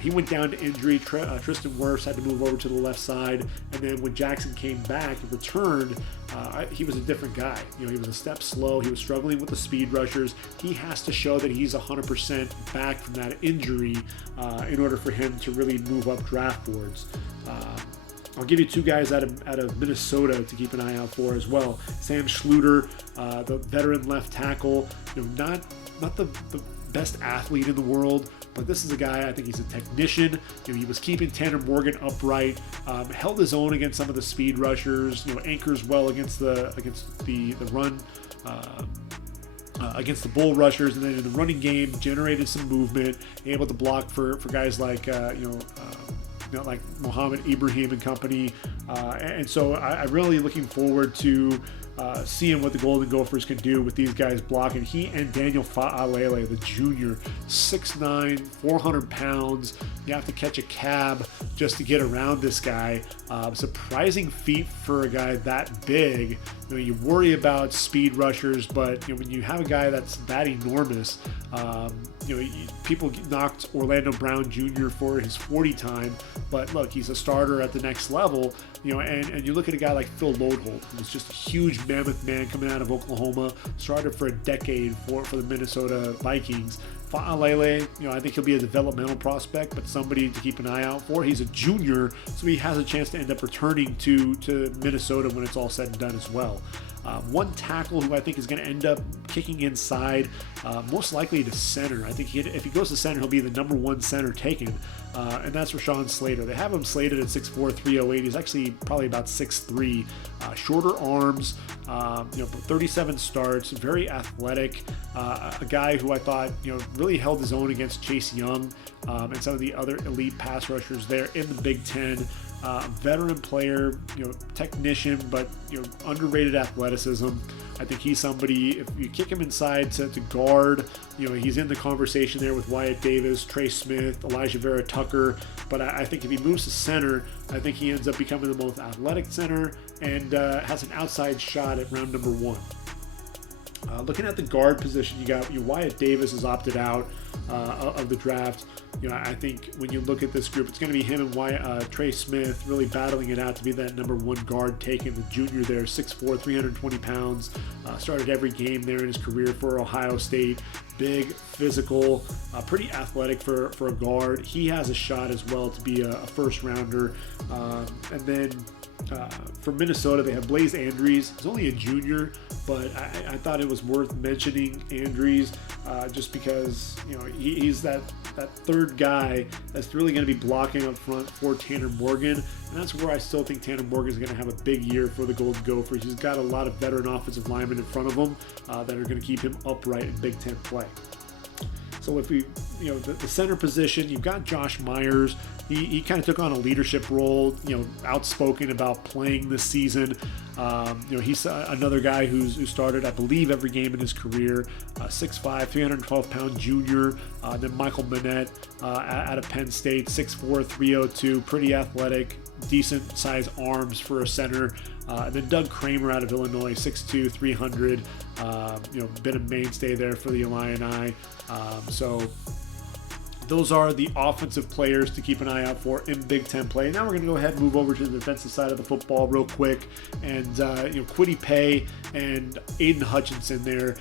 He went down to injury. Tristan Wirfs had to move over to the left side, and then when Jackson came back and returned, he was a different guy. He was a step slow. He was struggling with the speed rushers. He has to show that he's 100% back from that injury in order for him to really move up draft boards. I'll give you two guys out of Minnesota to keep an eye out for as well. Sam Schluter, the veteran left tackle, not the best athlete in the world, but this is a guy, I think he's a technician. He was keeping Tanner Morgan upright, held his own against some of the speed rushers, anchors well against the run, against the bull rushers, and then in the running game generated some movement, able to block for guys like like Mohamed Ibrahim and company, and so I'm really looking forward to seeing what the Golden Gophers can do with these guys blocking. He and Daniel Fa'alele, the junior, 6'9", 400 pounds. You have to catch a cab just to get around this guy. Surprising feat for a guy that big. You worry about speed rushers, but when you have a guy that's that enormous, people knocked Orlando Brown Jr. for his 40 time, but look, he's a starter at the next level. And you look at a guy like Phil Loadholt, who's just a huge mammoth man coming out of Oklahoma, started for a decade for the Minnesota Vikings. Fa'alele, I think he'll be a developmental prospect, but somebody to keep an eye out for. He's a junior, so he has a chance to end up returning to Minnesota when it's all said and done as well. One tackle who I think is going to end up kicking inside, most likely to center. I think if he goes to center, he'll be the number one center taken, and that's Rashod Slater. They have him slated at 6'4", 308. He's actually probably about 6'3", shorter arms, 37 starts, very athletic, a guy who I thought really held his own against Chase Young and some of the other elite pass rushers there in the Big Ten. Veteran player, technician, but underrated athleticism. I think he's somebody, if you kick him inside to guard, he's in the conversation there with Wyatt Davis, Trey Smith, Elijah Vera Tucker. But I think if he moves to center, I think he ends up becoming the most athletic center and has an outside shot at round number 1. Looking at the guard position, you got Wyatt Davis is opted out of the draft. I think when you look at this group, it's going to be him and Trey Smith really battling it out to be that number 1 guard taken. The junior there, 6'4", 320 pounds, started every game there in his career for Ohio State. Big, physical, pretty athletic for a guard. He has a shot as well to be a first rounder. And then for Minnesota, they have Blaze Andrews. He's only a junior, but I thought it was worth mentioning Andrews just because he's that third guy that's really going to be blocking up front for Tanner Morgan, and that's where I still think Tanner Morgan is going to have a big year for the Golden Gophers. He's got a lot of veteran offensive linemen in front of him that are going to keep him upright in Big Ten play. So if we, the center position, you've got Josh Myers. He kind of took on a leadership role, outspoken about playing this season. He's another guy who started, I believe, every game in his career. 6'5", 312-pound junior. Then Michael Manette out of Penn State, 6'4", 302, pretty athletic, decent-sized arms for a center. And then Doug Kramer out of Illinois, 6'2", 300. Been a mainstay there for the Illini. So those are the offensive players to keep an eye out for in Big Ten play. Now we're going to go ahead and move over to the defensive side of the football real quick. And, Kwity Paye and Aiden Hutchinson there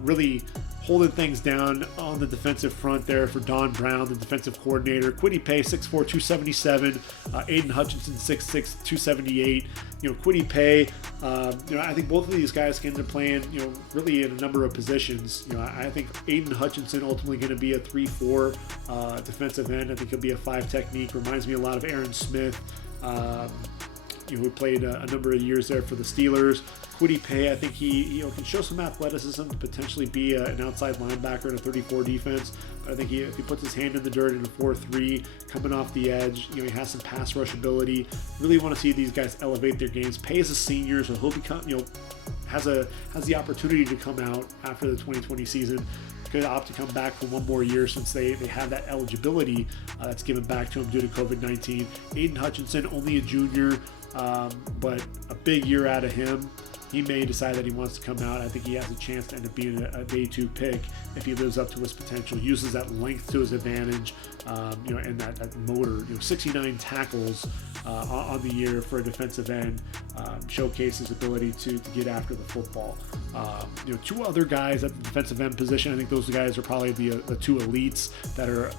really holding things down on the defensive front there for Don Brown, the defensive coordinator. Kwity Paye, 6'4", 277. Aiden Hutchinson, 6'6", 278. Kwity Paye, I think both of these guys can end up playing, really in a number of positions. I think Aiden Hutchinson ultimately going to be a 3-4 defensive end. I think he'll be a 5 technique. Reminds me a lot of Aaron Smith, who played a number of years there for the Steelers. Kwity Paye, I think he can show some athleticism to potentially be an outside linebacker in a 34 defense. But I think if he puts his hand in the dirt in a 4-3, coming off the edge, he has some pass rush ability. Really want to see these guys elevate their games. Paye is a senior, so he'll become, has the opportunity to come out after the 2020 season. Could opt to come back for one more year since they have that eligibility that's given back to him due to COVID-19. Aiden Hutchinson, only a junior, but a big year out of him. He may decide that he wants to come out. I think he has a chance to end up being a day 2 pick if he lives up to his potential, uses that length to his advantage, and that motor. 69 tackles on the year for a defensive end, showcase his ability to get after the football. 2 other guys at the defensive end position. I think those guys are probably the 2 elites that are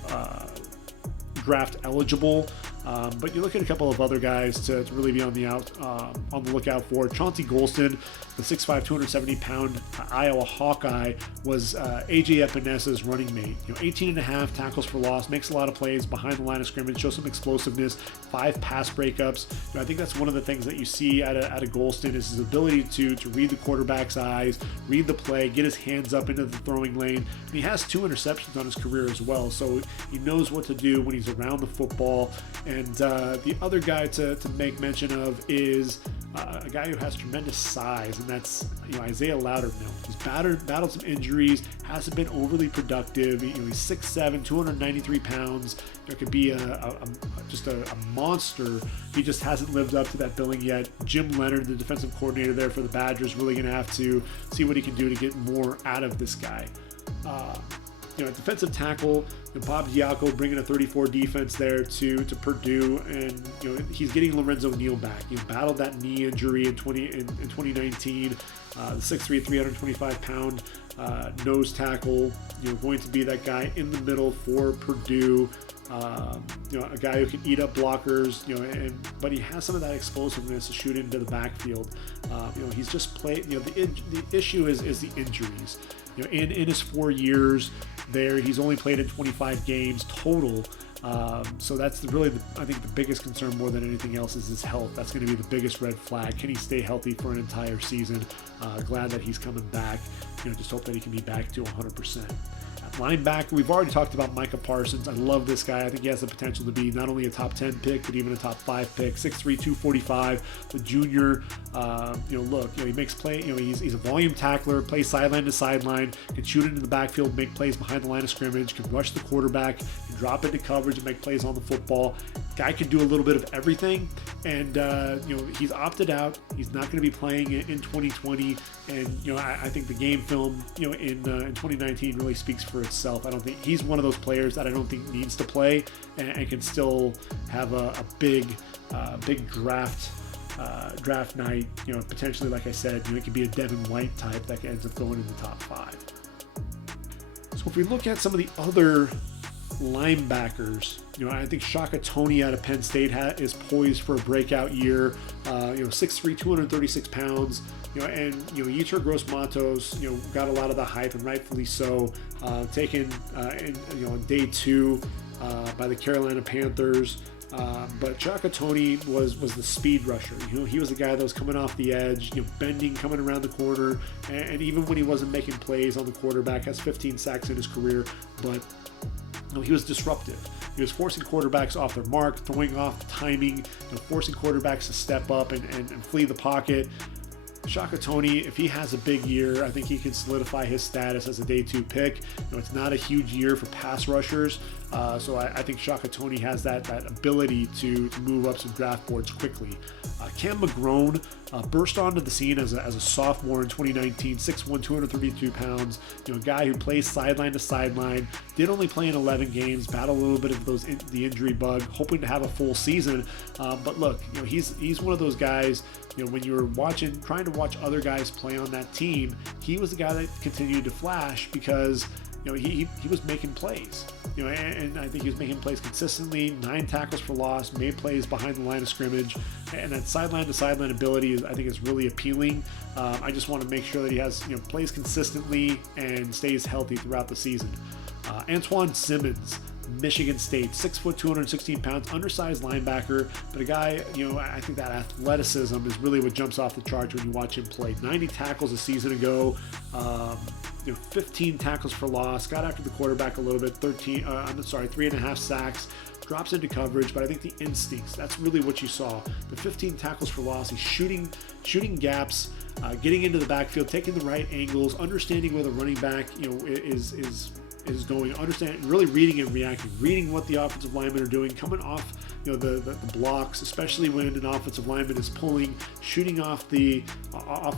draft eligible. But you look at a couple of other guys to really be on the lookout for. Chauncey Golston, the 6'5", 270-pound Iowa Hawkeye, was A.J. Epenesa's running mate. 18.5 tackles for loss, makes a lot of plays behind the line of scrimmage, shows some explosiveness, 5 pass breakups. I think that's one of the things that you see out of Golston is his ability to read the quarterback's eyes, read the play, get his hands up into the throwing lane. And he has 2 interceptions on his career as well, so he knows what to do when he's around the football. And the other guy to make mention of is a guy who has tremendous size, and that's Isaiah Loudermilk. He's battled some injuries, hasn't been overly productive. He's 6'7", 293 pounds. Could be just a monster. He just hasn't lived up to that billing yet. Jim Leonard, the defensive coordinator there for the Badgers, really going to have to see what he can do to get more out of this guy. Defensive tackle, Bob Diaco bringing a 34 defense there to Purdue, and he's getting Lorenzo Neal back. He battled that knee injury in 2019. The 6'3", 325-pound nose tackle, going to be that guy in the middle for Purdue. A guy who can eat up blockers, but he has some of that explosiveness to shoot into the backfield. He's just played. The issue is the injuries. In his 4 years there, he's only played in 25 games total. So that's really, I think, the biggest concern more than anything else is his health. That's going to be the biggest red flag. Can he stay healthy for an entire season? Glad that he's coming back. Just hope that he can be back to 100%. Linebacker, we've already talked about Micah Parsons. I love this guy. I think he has the potential to be not only a top 10 pick, but even a top 5 pick. 6'3", 245, the junior. He makes play. He's a volume tackler, plays sideline to sideline, can shoot into the backfield, make plays behind the line of scrimmage, can rush the quarterback, can drop into coverage and make plays on the football. Guy can do a little bit of everything, and he's opted out. He's not going to be playing in 2020, and I think the game film in 2019 really speaks for itself. I don't think he's one of those players that I don't think needs to play and can still have a big draft night. Potentially, like I said, it could be a Devin White type that ends up going in the top 5. So if we look at some of the other linebackers, I think Shaka Toney out of Penn State is poised for a breakout year. 6'3", 236 pounds. Yetur Gross-Matos, got a lot of the hype, and rightfully so. Taken on day 2 by the Carolina Panthers. But Shaka Toney was the speed rusher. He was the guy that was coming off the edge, bending, coming around the corner, and even when he wasn't making plays on the quarterback, has 15 sacks in his career, but he was disruptive. He was forcing quarterbacks off their mark, throwing off the timing, forcing quarterbacks to step up and flee the pocket. Shaka Toney, if he has a big year, I think he can solidify his status as a day 2 pick. It's not a huge year for pass rushers, so I think Shaka Toney has that ability to move up some draft boards quickly. Cam McGrone burst onto the scene as a sophomore in 2019, 6'1", 232 pounds. A guy who plays sideline to sideline. Did only play in 11 games, battled a little bit of the injury bug, hoping to have a full season. But look, he's one of those guys. When you were trying to watch other guys play on that team, he was the guy that continued to flash because he was making plays. And I think he was making plays consistently. 9 tackles for loss, made plays behind the line of scrimmage, and that sideline to sideline ability I think is really appealing. I just want to make sure that he has plays consistently and stays healthy throughout the season. Antoine Simmons, Michigan State, 6 foot, 216 pounds, undersized linebacker, but a guy, I think that athleticism is really what jumps off the charts when you watch him play. 90 tackles a season ago, 15 tackles for loss, got after the quarterback a little bit, 3.5 sacks, drops into coverage, but I think the instincts, that's really what you saw. The 15 tackles for loss, he's shooting gaps, getting into the backfield, taking the right angles, understanding where the running back, is going, really reading and reacting, reading what the offensive linemen are doing, coming off the blocks, especially when an offensive lineman is pulling, shooting off the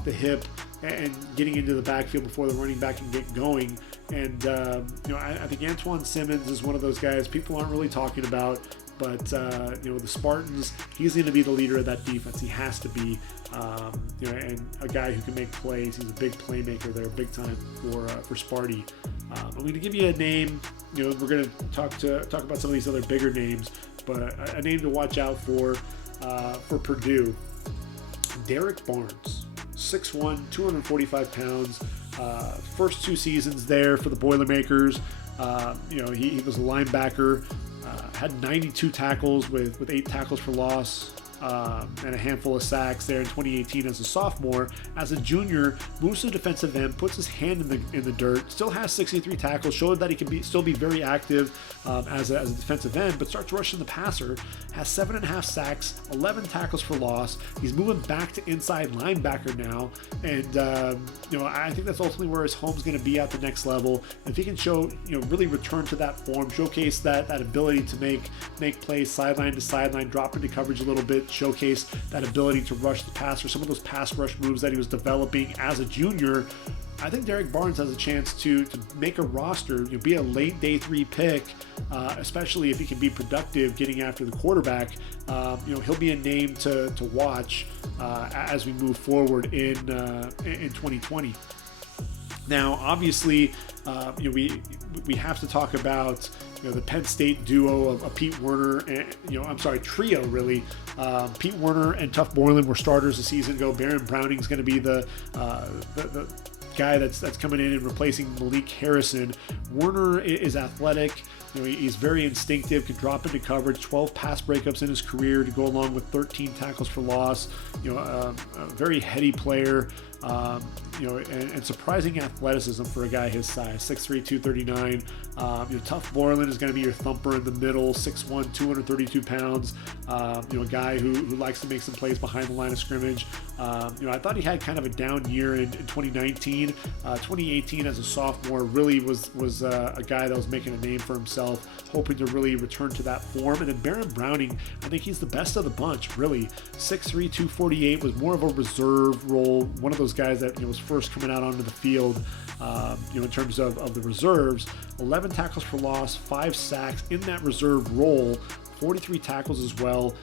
hip and getting into the backfield before the running back can get going. And I think Antoine Simmons is one of those guys people aren't really talking about, but the Spartans, he's going to be the leader of that defense. He has to be, and a guy who can make plays. He's a big playmaker there, big time for Sparty. I'm going to give you a name. We're going to talk about some of these other bigger names, but a name to watch out for Purdue. Derek Barnes, 6'1", 245 pounds. First 2 seasons there for the Boilermakers. He was a linebacker. Had 92 tackles with 8 tackles for loss. And a handful of sacks there in 2018 as a sophomore. As a junior, moves to defensive end, puts his hand in the dirt, still has 63 tackles, showed that he can still be very active as a defensive end, but starts rushing the passer, has 7.5 sacks, 11 tackles for loss. He's moving back to inside linebacker now, and I think that's ultimately where his home's going to be at the next level. If he can show, really return to that form, showcase that ability to make plays sideline to sideline, drop into coverage a little bit, showcase that ability to rush the passer, some of those pass rush moves that he was developing as a junior, I think Derek Barnes has a chance to make a roster, be a late day 3 pick, especially if he can be productive getting after the quarterback. He'll be a name to watch as we move forward in 2020. Now, obviously, we have to talk about the Penn State duo of Pete Werner and trio really. Pete Werner and Tuff Borland were starters a season ago. Baron Browning's going to be the guy that's coming in and replacing Malik Harrison. Werner is athletic. He's very instinctive, can drop into coverage, 12 pass breakups in his career to go along with 13 tackles for loss. A very heady player, and surprising athleticism for a guy his size, 6'3", 239. Tuff Borland is going to be your thumper in the middle, 6'1", 232 pounds. A guy who likes to make some plays behind the line of scrimmage. I thought he had kind of a down year in 2019. 2018 as a sophomore really was a guy that was making a name for himself, hoping to really return to that form. And then Baron Browning, I think he's the best of the bunch, really. 6'3", 248, was more of a reserve role, one of those guys that was first coming out onto the field, in terms of the reserves. 11 tackles for loss, 5 sacks in that reserve role, 43 tackles as well.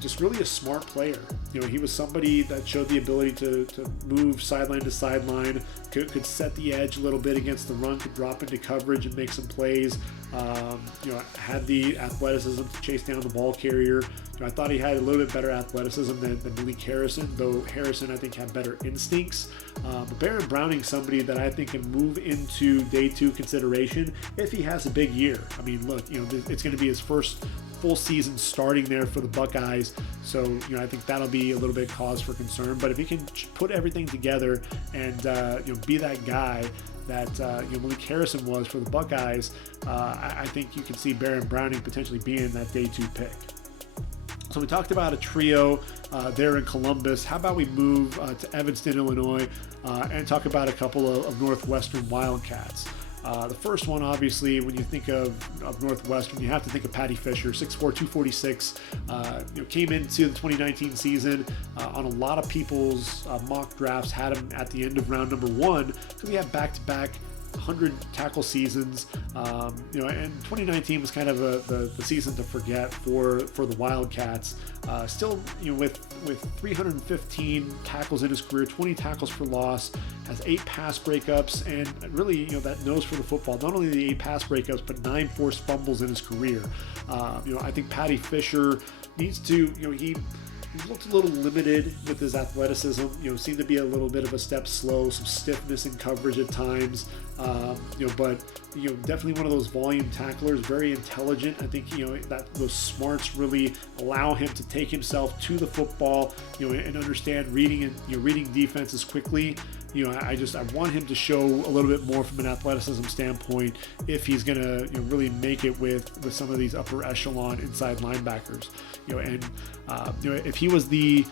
Just really a smart player. He was somebody that showed the ability to move sideline to sideline, could set the edge a little bit against the run, could drop into coverage and make some plays. Had the athleticism to chase down the ball carrier. I thought he had a little bit better athleticism than Malik Harrison, though Harrison I think had better instincts. But Baron Browning, somebody that I think can move into day 2 consideration if he has a big year. I mean, look, it's going to be his first full season starting there for the Buckeyes, so I think that'll be a little bit cause for concern. But if he can put everything together and be that guy that Malik Harrison was for the Buckeyes, I think you can see Baron Browning potentially being that day 2 pick. So we talked about a trio there in Columbus. How about we move to Evanston, Illinois, and talk about a couple of Northwestern Wildcats. The first one, obviously, when you think of Northwestern, you have to think of Paddy Fisher, 6'4", 246. Came into the 2019 season on a lot of people's mock drafts, had him at the end of round number 1 because he had back-to-back 100 tackle seasons, and 2019 was kind of the season to forget for the Wildcats. Still, with 315 tackles in his career, 20 tackles for loss, has 8 pass breakups, and really, that nose for the football. Not only the 8 pass breakups, but 9 forced fumbles in his career. I think Paddy Fisher needs to, he looked a little limited with his athleticism, seemed to be a little bit of a step slow, some stiffness in coverage at times, but definitely one of those volume tacklers, very intelligent. I think, that those smarts really allow him to take himself to the football, and understand reading defenses quickly. I want him to show a little bit more from an athleticism standpoint if he's going to really make it with some of these upper echelon inside linebackers. If he was the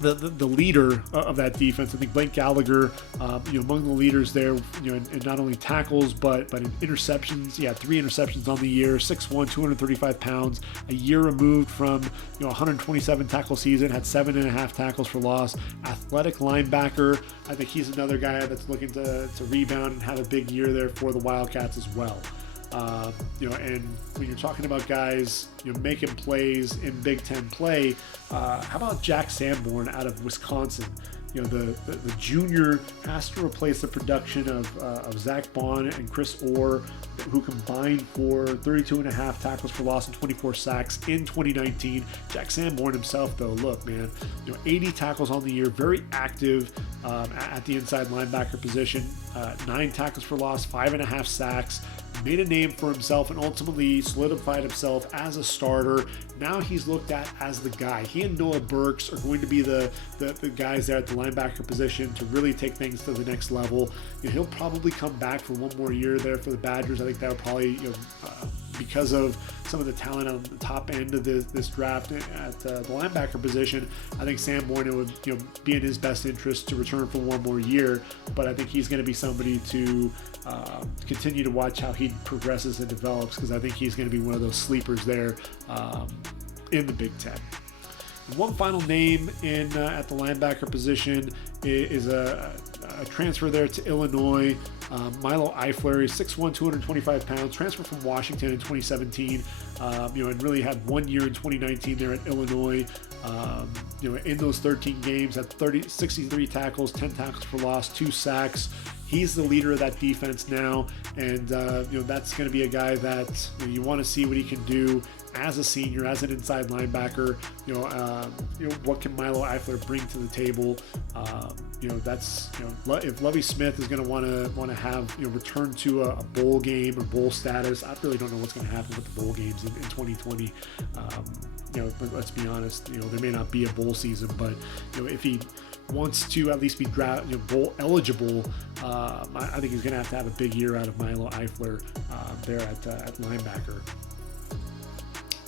leader of that defense, I think Blake Gallagher, among the leaders there, in not only tackles but in interceptions. Yeah, 3 interceptions on the year, 6'1", 235 pounds, a year removed from 127 tackle season, had 7.5 tackles for loss. Athletic linebacker. I think he's another guy that's looking to rebound and have a big year there for the Wildcats as well. And when you're talking about guys, making plays in Big Ten play, how about Jack Sanborn out of Wisconsin? The junior has to replace the production of Zach Bond and Chris Orr, who combined for 32.5 tackles for loss and 24 sacks in 2019. Jack Sanborn himself, though, look, man, 80 tackles on the year, very active at the inside linebacker position, 9 tackles for loss, 5.5 sacks. Made a name for himself and ultimately solidified himself as a starter. Now he's looked at as the guy. He and Noah Burks are going to be the guys there at the linebacker position to really take things to the next level. He'll probably come back for one more year there for the Badgers. I think that would probably, because of some of the talent on the top end of this draft at the linebacker position, I think Sanborn, it would be in his best interest to return for one more year. But I think he's going to be somebody to continue to watch how he progresses and develops, because I think he's going to be one of those sleepers there in the Big Ten. One final name at the linebacker position is a transfer there to Illinois. Milo Eifler is 6'1", 225 pounds, transferred from Washington in 2017, and really had 1 year in 2019 there at Illinois. In those 13 games, had 63 tackles, 10 tackles for loss, 2 sacks. He's the leader of that defense now, and that's going to be a guy that you want to see what he can do as a senior, as an inside linebacker. What can Milo Eifler bring to the table? If Lovie Smith is going to want to have return to a bowl game or bowl status, I really don't know what's going to happen with the bowl games in 2020. But let's be honest, there may not be a bowl season, but if he wants to at least be bowl eligible, I think he's going to have a big year out of Milo Eifler there at linebacker.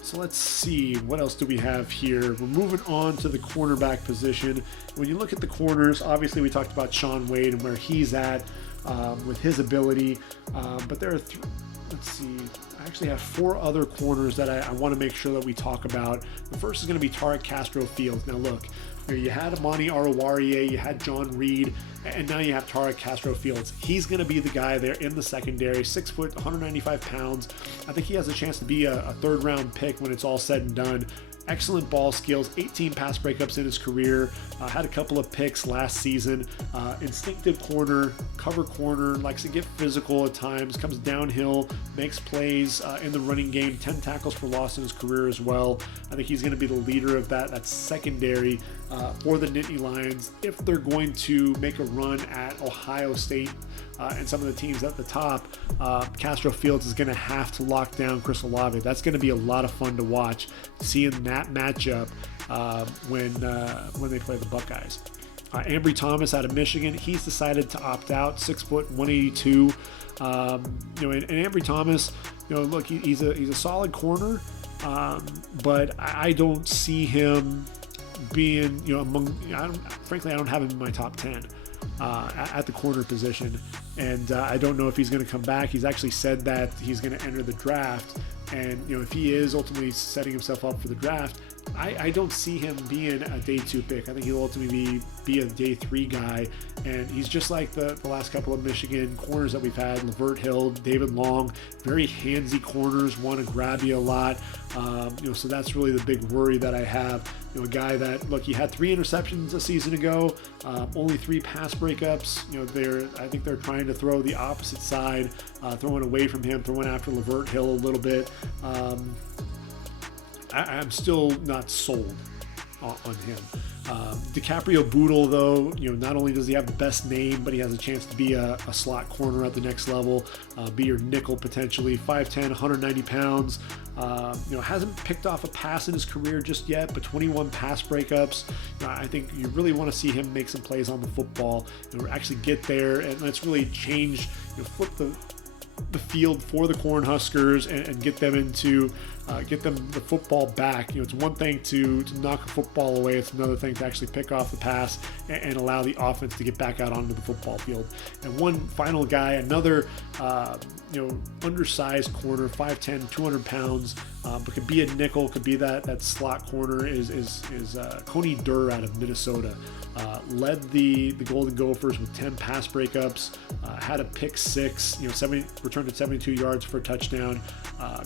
So let's see, what else do we have here? We're moving on to the cornerback position. When you look at the corners, obviously we talked about Shaun Wade and where he's at with his ability, but there are let's see, I actually have 4 other corners that I want to make sure that we talk about. The first is going to be Tarek Castro-Fields. Now look, you had Amani Oruwariye, you had John Reed, and now you have Tarek Castro-Fields. He's going to be the guy there in the secondary, 6 foot, 195 pounds. I think he has a chance to be a 3rd round pick when it's all said and done. Excellent ball skills, 18 pass breakups in his career, had a couple of picks last season. Instinctive corner, cover corner, likes to get physical at times, comes downhill, makes plays in the running game, 10 tackles for loss in his career as well. I think he's going to be the leader of that secondary for the Nittany Lions if they're going to make a run at Ohio State and some of the teams at the top. Castro-Fields is going to have to lock down Chris Olave. That's going to be a lot of fun to watch, seeing that matchup when they play the Buckeyes. Ambry Thomas out of Michigan, he's decided to opt out, 6 foot, 182. And Ambry Thomas, look, he's a solid corner, but I don't see him being, frankly, I don't have him in my top 10 at the corner position, and I don't know if he's going to come back. He's actually said that he's going to enter the draft, and if he is ultimately setting himself up for the draft, I don't see him being a day 2 pick. I think he'll ultimately be a day 3 guy, and he's just like the last couple of Michigan corners that we've had, Lavert Hill, David Long, very handsy corners, want to grab you a lot. So that's really the big worry that I have. A guy that, look, he had 3 interceptions a season ago, only 3 pass breakups. I think they're trying to throw the opposite side, throwing away from him, throwing after Lavert Hill a little bit. I'm still not sold on him. DiCaprio Bootle, though, not only does he have the best name, but he has a chance to be a slot corner at the next level, be your nickel potentially. 5'10", 190 pounds. Hasn't picked off a pass in his career just yet, but 21 pass breakups. I think you really want to see him make some plays on the football and actually get there, and let's really change, flip the field for the Cornhuskers and get them get them the football back. It's one thing to knock a football away. It's another thing to actually pick off the pass and allow the offense to get back out onto the football field. And one final guy, another undersized corner, 5'10", 200 pounds, but could be a nickel, could be that slot corner is Coney Durr out of Minnesota. Led the Golden Gophers with 10 pass breakups, had a pick 6, returned it 72 yards for a touchdown.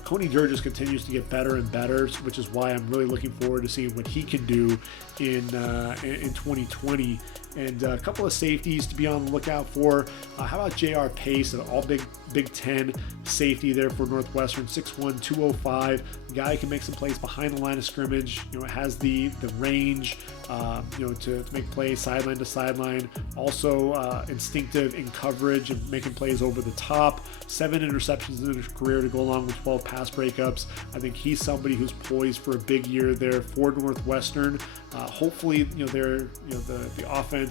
Coney Durr just continues to get better and better, which is why I'm really looking forward to seeing what he can do in 2020. And a couple of safeties to be on the lookout for. How about J.R. Pace, an all Big Ten safety there for Northwestern, 6'1", 205. The guy can make some plays behind the line of scrimmage. Has the range, to make plays sideline to sideline. Also instinctive in coverage and making plays over the top. 7 interceptions in his career to go along with 12 pass breakups. I think he's somebody who's poised for a big year there for Northwestern. Hopefully, the offense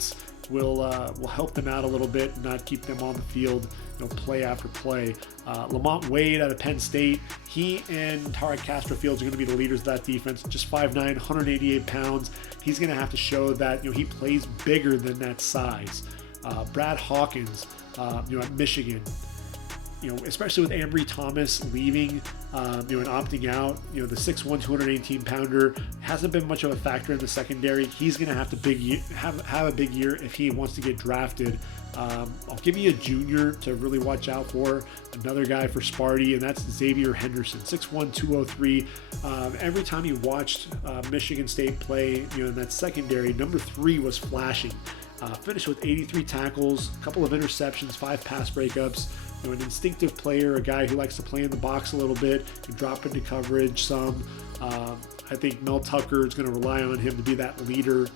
will help them out a little bit and not keep them on the field, play after play. Lamont Wade out of Penn State, he and Tarek Castro-Fields are going to be the leaders of that defense. Just 5'9", 188 pounds. He's going to have to show that he plays bigger than that size. Brad Hawkins, at Michigan. especially with Ambry Thomas leaving, and opting out, the 6'1", 218-pounder hasn't been much of a factor in the secondary. He's going to have to have a big year if he wants to get drafted. I'll give you a junior to really watch out for, another guy for Sparty, and that's Xavier Henderson, 6'1", 203. Every time he watched Michigan State play, in that secondary, number 3 was flashing. Finished with 83 tackles, a couple of interceptions, 5 pass breakups. An instinctive player, a guy who likes to play in the box a little bit, can drop into coverage some. I think Mel Tucker is going to rely on him to be that leader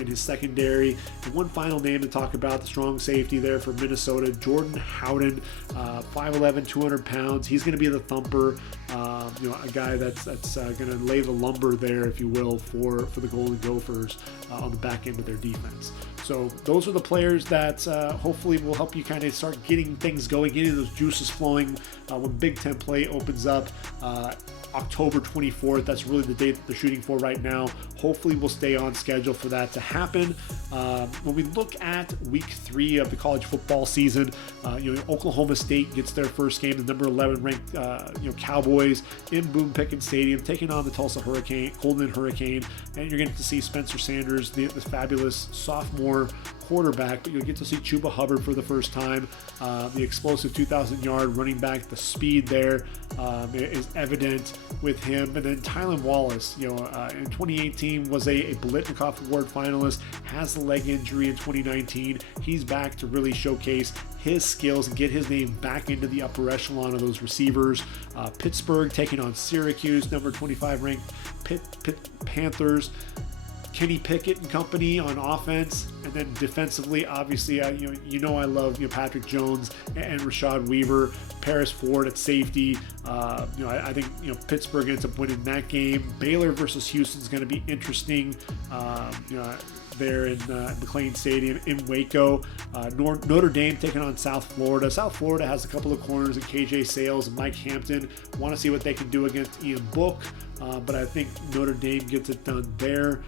in his secondary. And one final name to talk about, the strong safety there for Minnesota, Jordan Howden, 5'11", 200 pounds. He's going to be the thumper, a guy that's going to lay the lumber there, if you will, for the Golden Gophers on the back end of their defense. So those are the players that hopefully will help you kind of start getting things going, getting those juices flowing when Big Ten play opens up. October 24th. That's really the date that they're shooting for right now. Hopefully we'll stay on schedule for that to happen. When we look at week 3 of the college football season, Oklahoma State gets their first game, the number 11 ranked Cowboys in Boone Pickens Stadium, taking on the Tulsa Golden Hurricane, and you're going to see Spencer Sanders, the fabulous sophomore quarterback, but you'll get to see Chuba Hubbard for the first time. The explosive 2,000-yard running back, the speed there is evident with him. And then Tylan Wallace, in 2018 was a Biletnikoff Award finalist, has the leg injury in 2019. He's back to really showcase his skills and get his name back into the upper echelon of those receivers. Pittsburgh taking on Syracuse, number 25 ranked Panthers. Kenny Pickett and company on offense, and then defensively, obviously, I love Patrick Jones and Rashod Weaver, Paris Ford at safety. I think Pittsburgh ends up winning that game. Baylor versus Houston is going to be interesting. There in McLean Stadium in Waco. Notre Dame taking on South Florida. South Florida has a couple of corners in KJ Sales and Mike Hampton. Want to see what they can do against Ian Book, but I think Notre Dame gets it done there.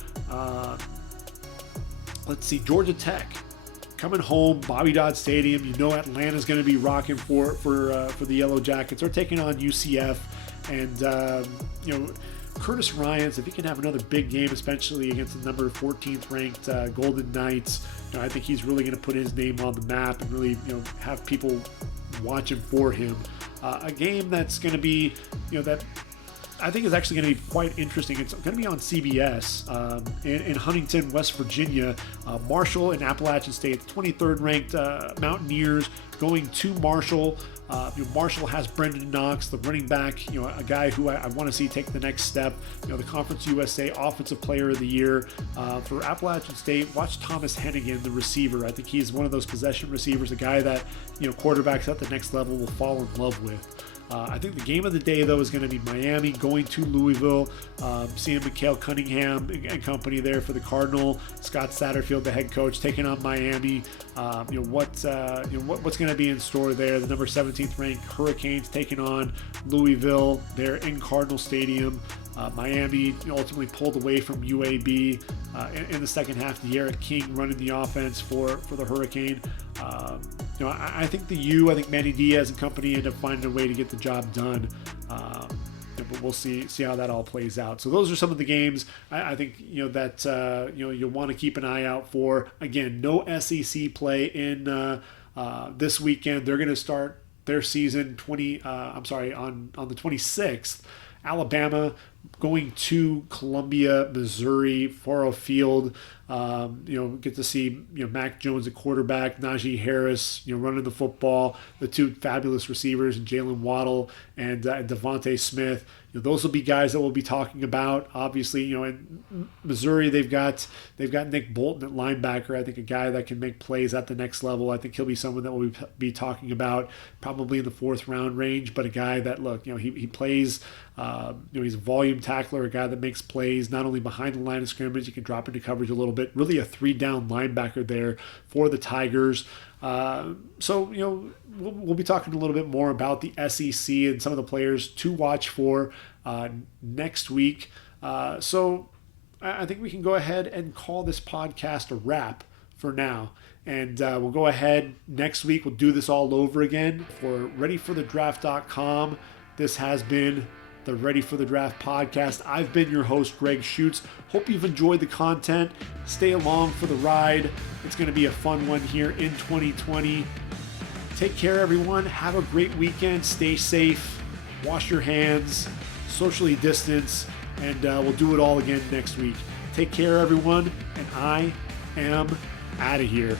Let's see, Georgia Tech coming home, Bobby Dodd Stadium. Atlanta's going to be rocking for the Yellow Jackets. They're taking on UCF, and Curtis Ryans, if he can have another big game, especially against the number 14th ranked Golden Knights, I think he's really going to put his name on the map and really have people watching for him. A game that's going to be that I think is actually going to be quite interesting. It's going to be on CBS in Huntington, West Virginia. Marshall and Appalachian State, 23rd ranked Mountaineers going to Marshall. Marshall has Brendan Knox, the running back, a guy who I want to see take the next step. The Conference USA Offensive Player of the Year. For Appalachian State, watch Thomas Hennigan, the receiver. I think he's one of those possession receivers, a guy that quarterbacks at the next level will fall in love with. I think the game of the day, though, is going to be Miami going to Louisville, seeing Mikael Cunningham and company there for the Cardinal. Scott Satterfield, the head coach, taking on Miami. What's going to be in store there? The number 17th ranked Hurricanes taking on Louisville there in Cardinal Stadium. Miami ultimately pulled away from UAB in the second half of the year. King running the offense for the Hurricane. I think I think Manny Diaz and company end up finding a way to get the job done. But we'll see how that all plays out. So those are some of the games I think that you'll want to keep an eye out for. Again, no SEC play in this weekend. They're going to start their season on the 26th. Alabama going to Columbia, Missouri, Faro Field. Get to see Mac Jones at quarterback, Najee Harris running the football, the two fabulous receivers, and Jalen Waddle and Devontae Smith. Those will be guys that we'll be talking about. Obviously, in Missouri they've got Nick Bolton at linebacker. I think a guy that can make plays at the next level. I think he'll be someone that we'll be talking about probably in the 4th round range. But a guy that he plays. He's a volume tackler, a guy that makes plays not only behind the line of scrimmage. He can drop into coverage a little bit. Really a 3-down linebacker there for the Tigers. We'll be talking a little bit more about the SEC and some of the players to watch for next week. So I think we can go ahead and call this podcast a wrap for now. And we'll go ahead next week. We'll do this all over again. For ReadyForTheDraft.com, this has been the Ready for the Draft podcast. I've been your host, Gregg Schutze. Hope you've enjoyed the content. Stay along for the ride. It's going to be a fun one here in 2020. Take care, everyone. Have a great weekend. Stay safe. Wash your hands. Socially distance. And we'll do it all again next week. Take care, everyone. And I am out of here.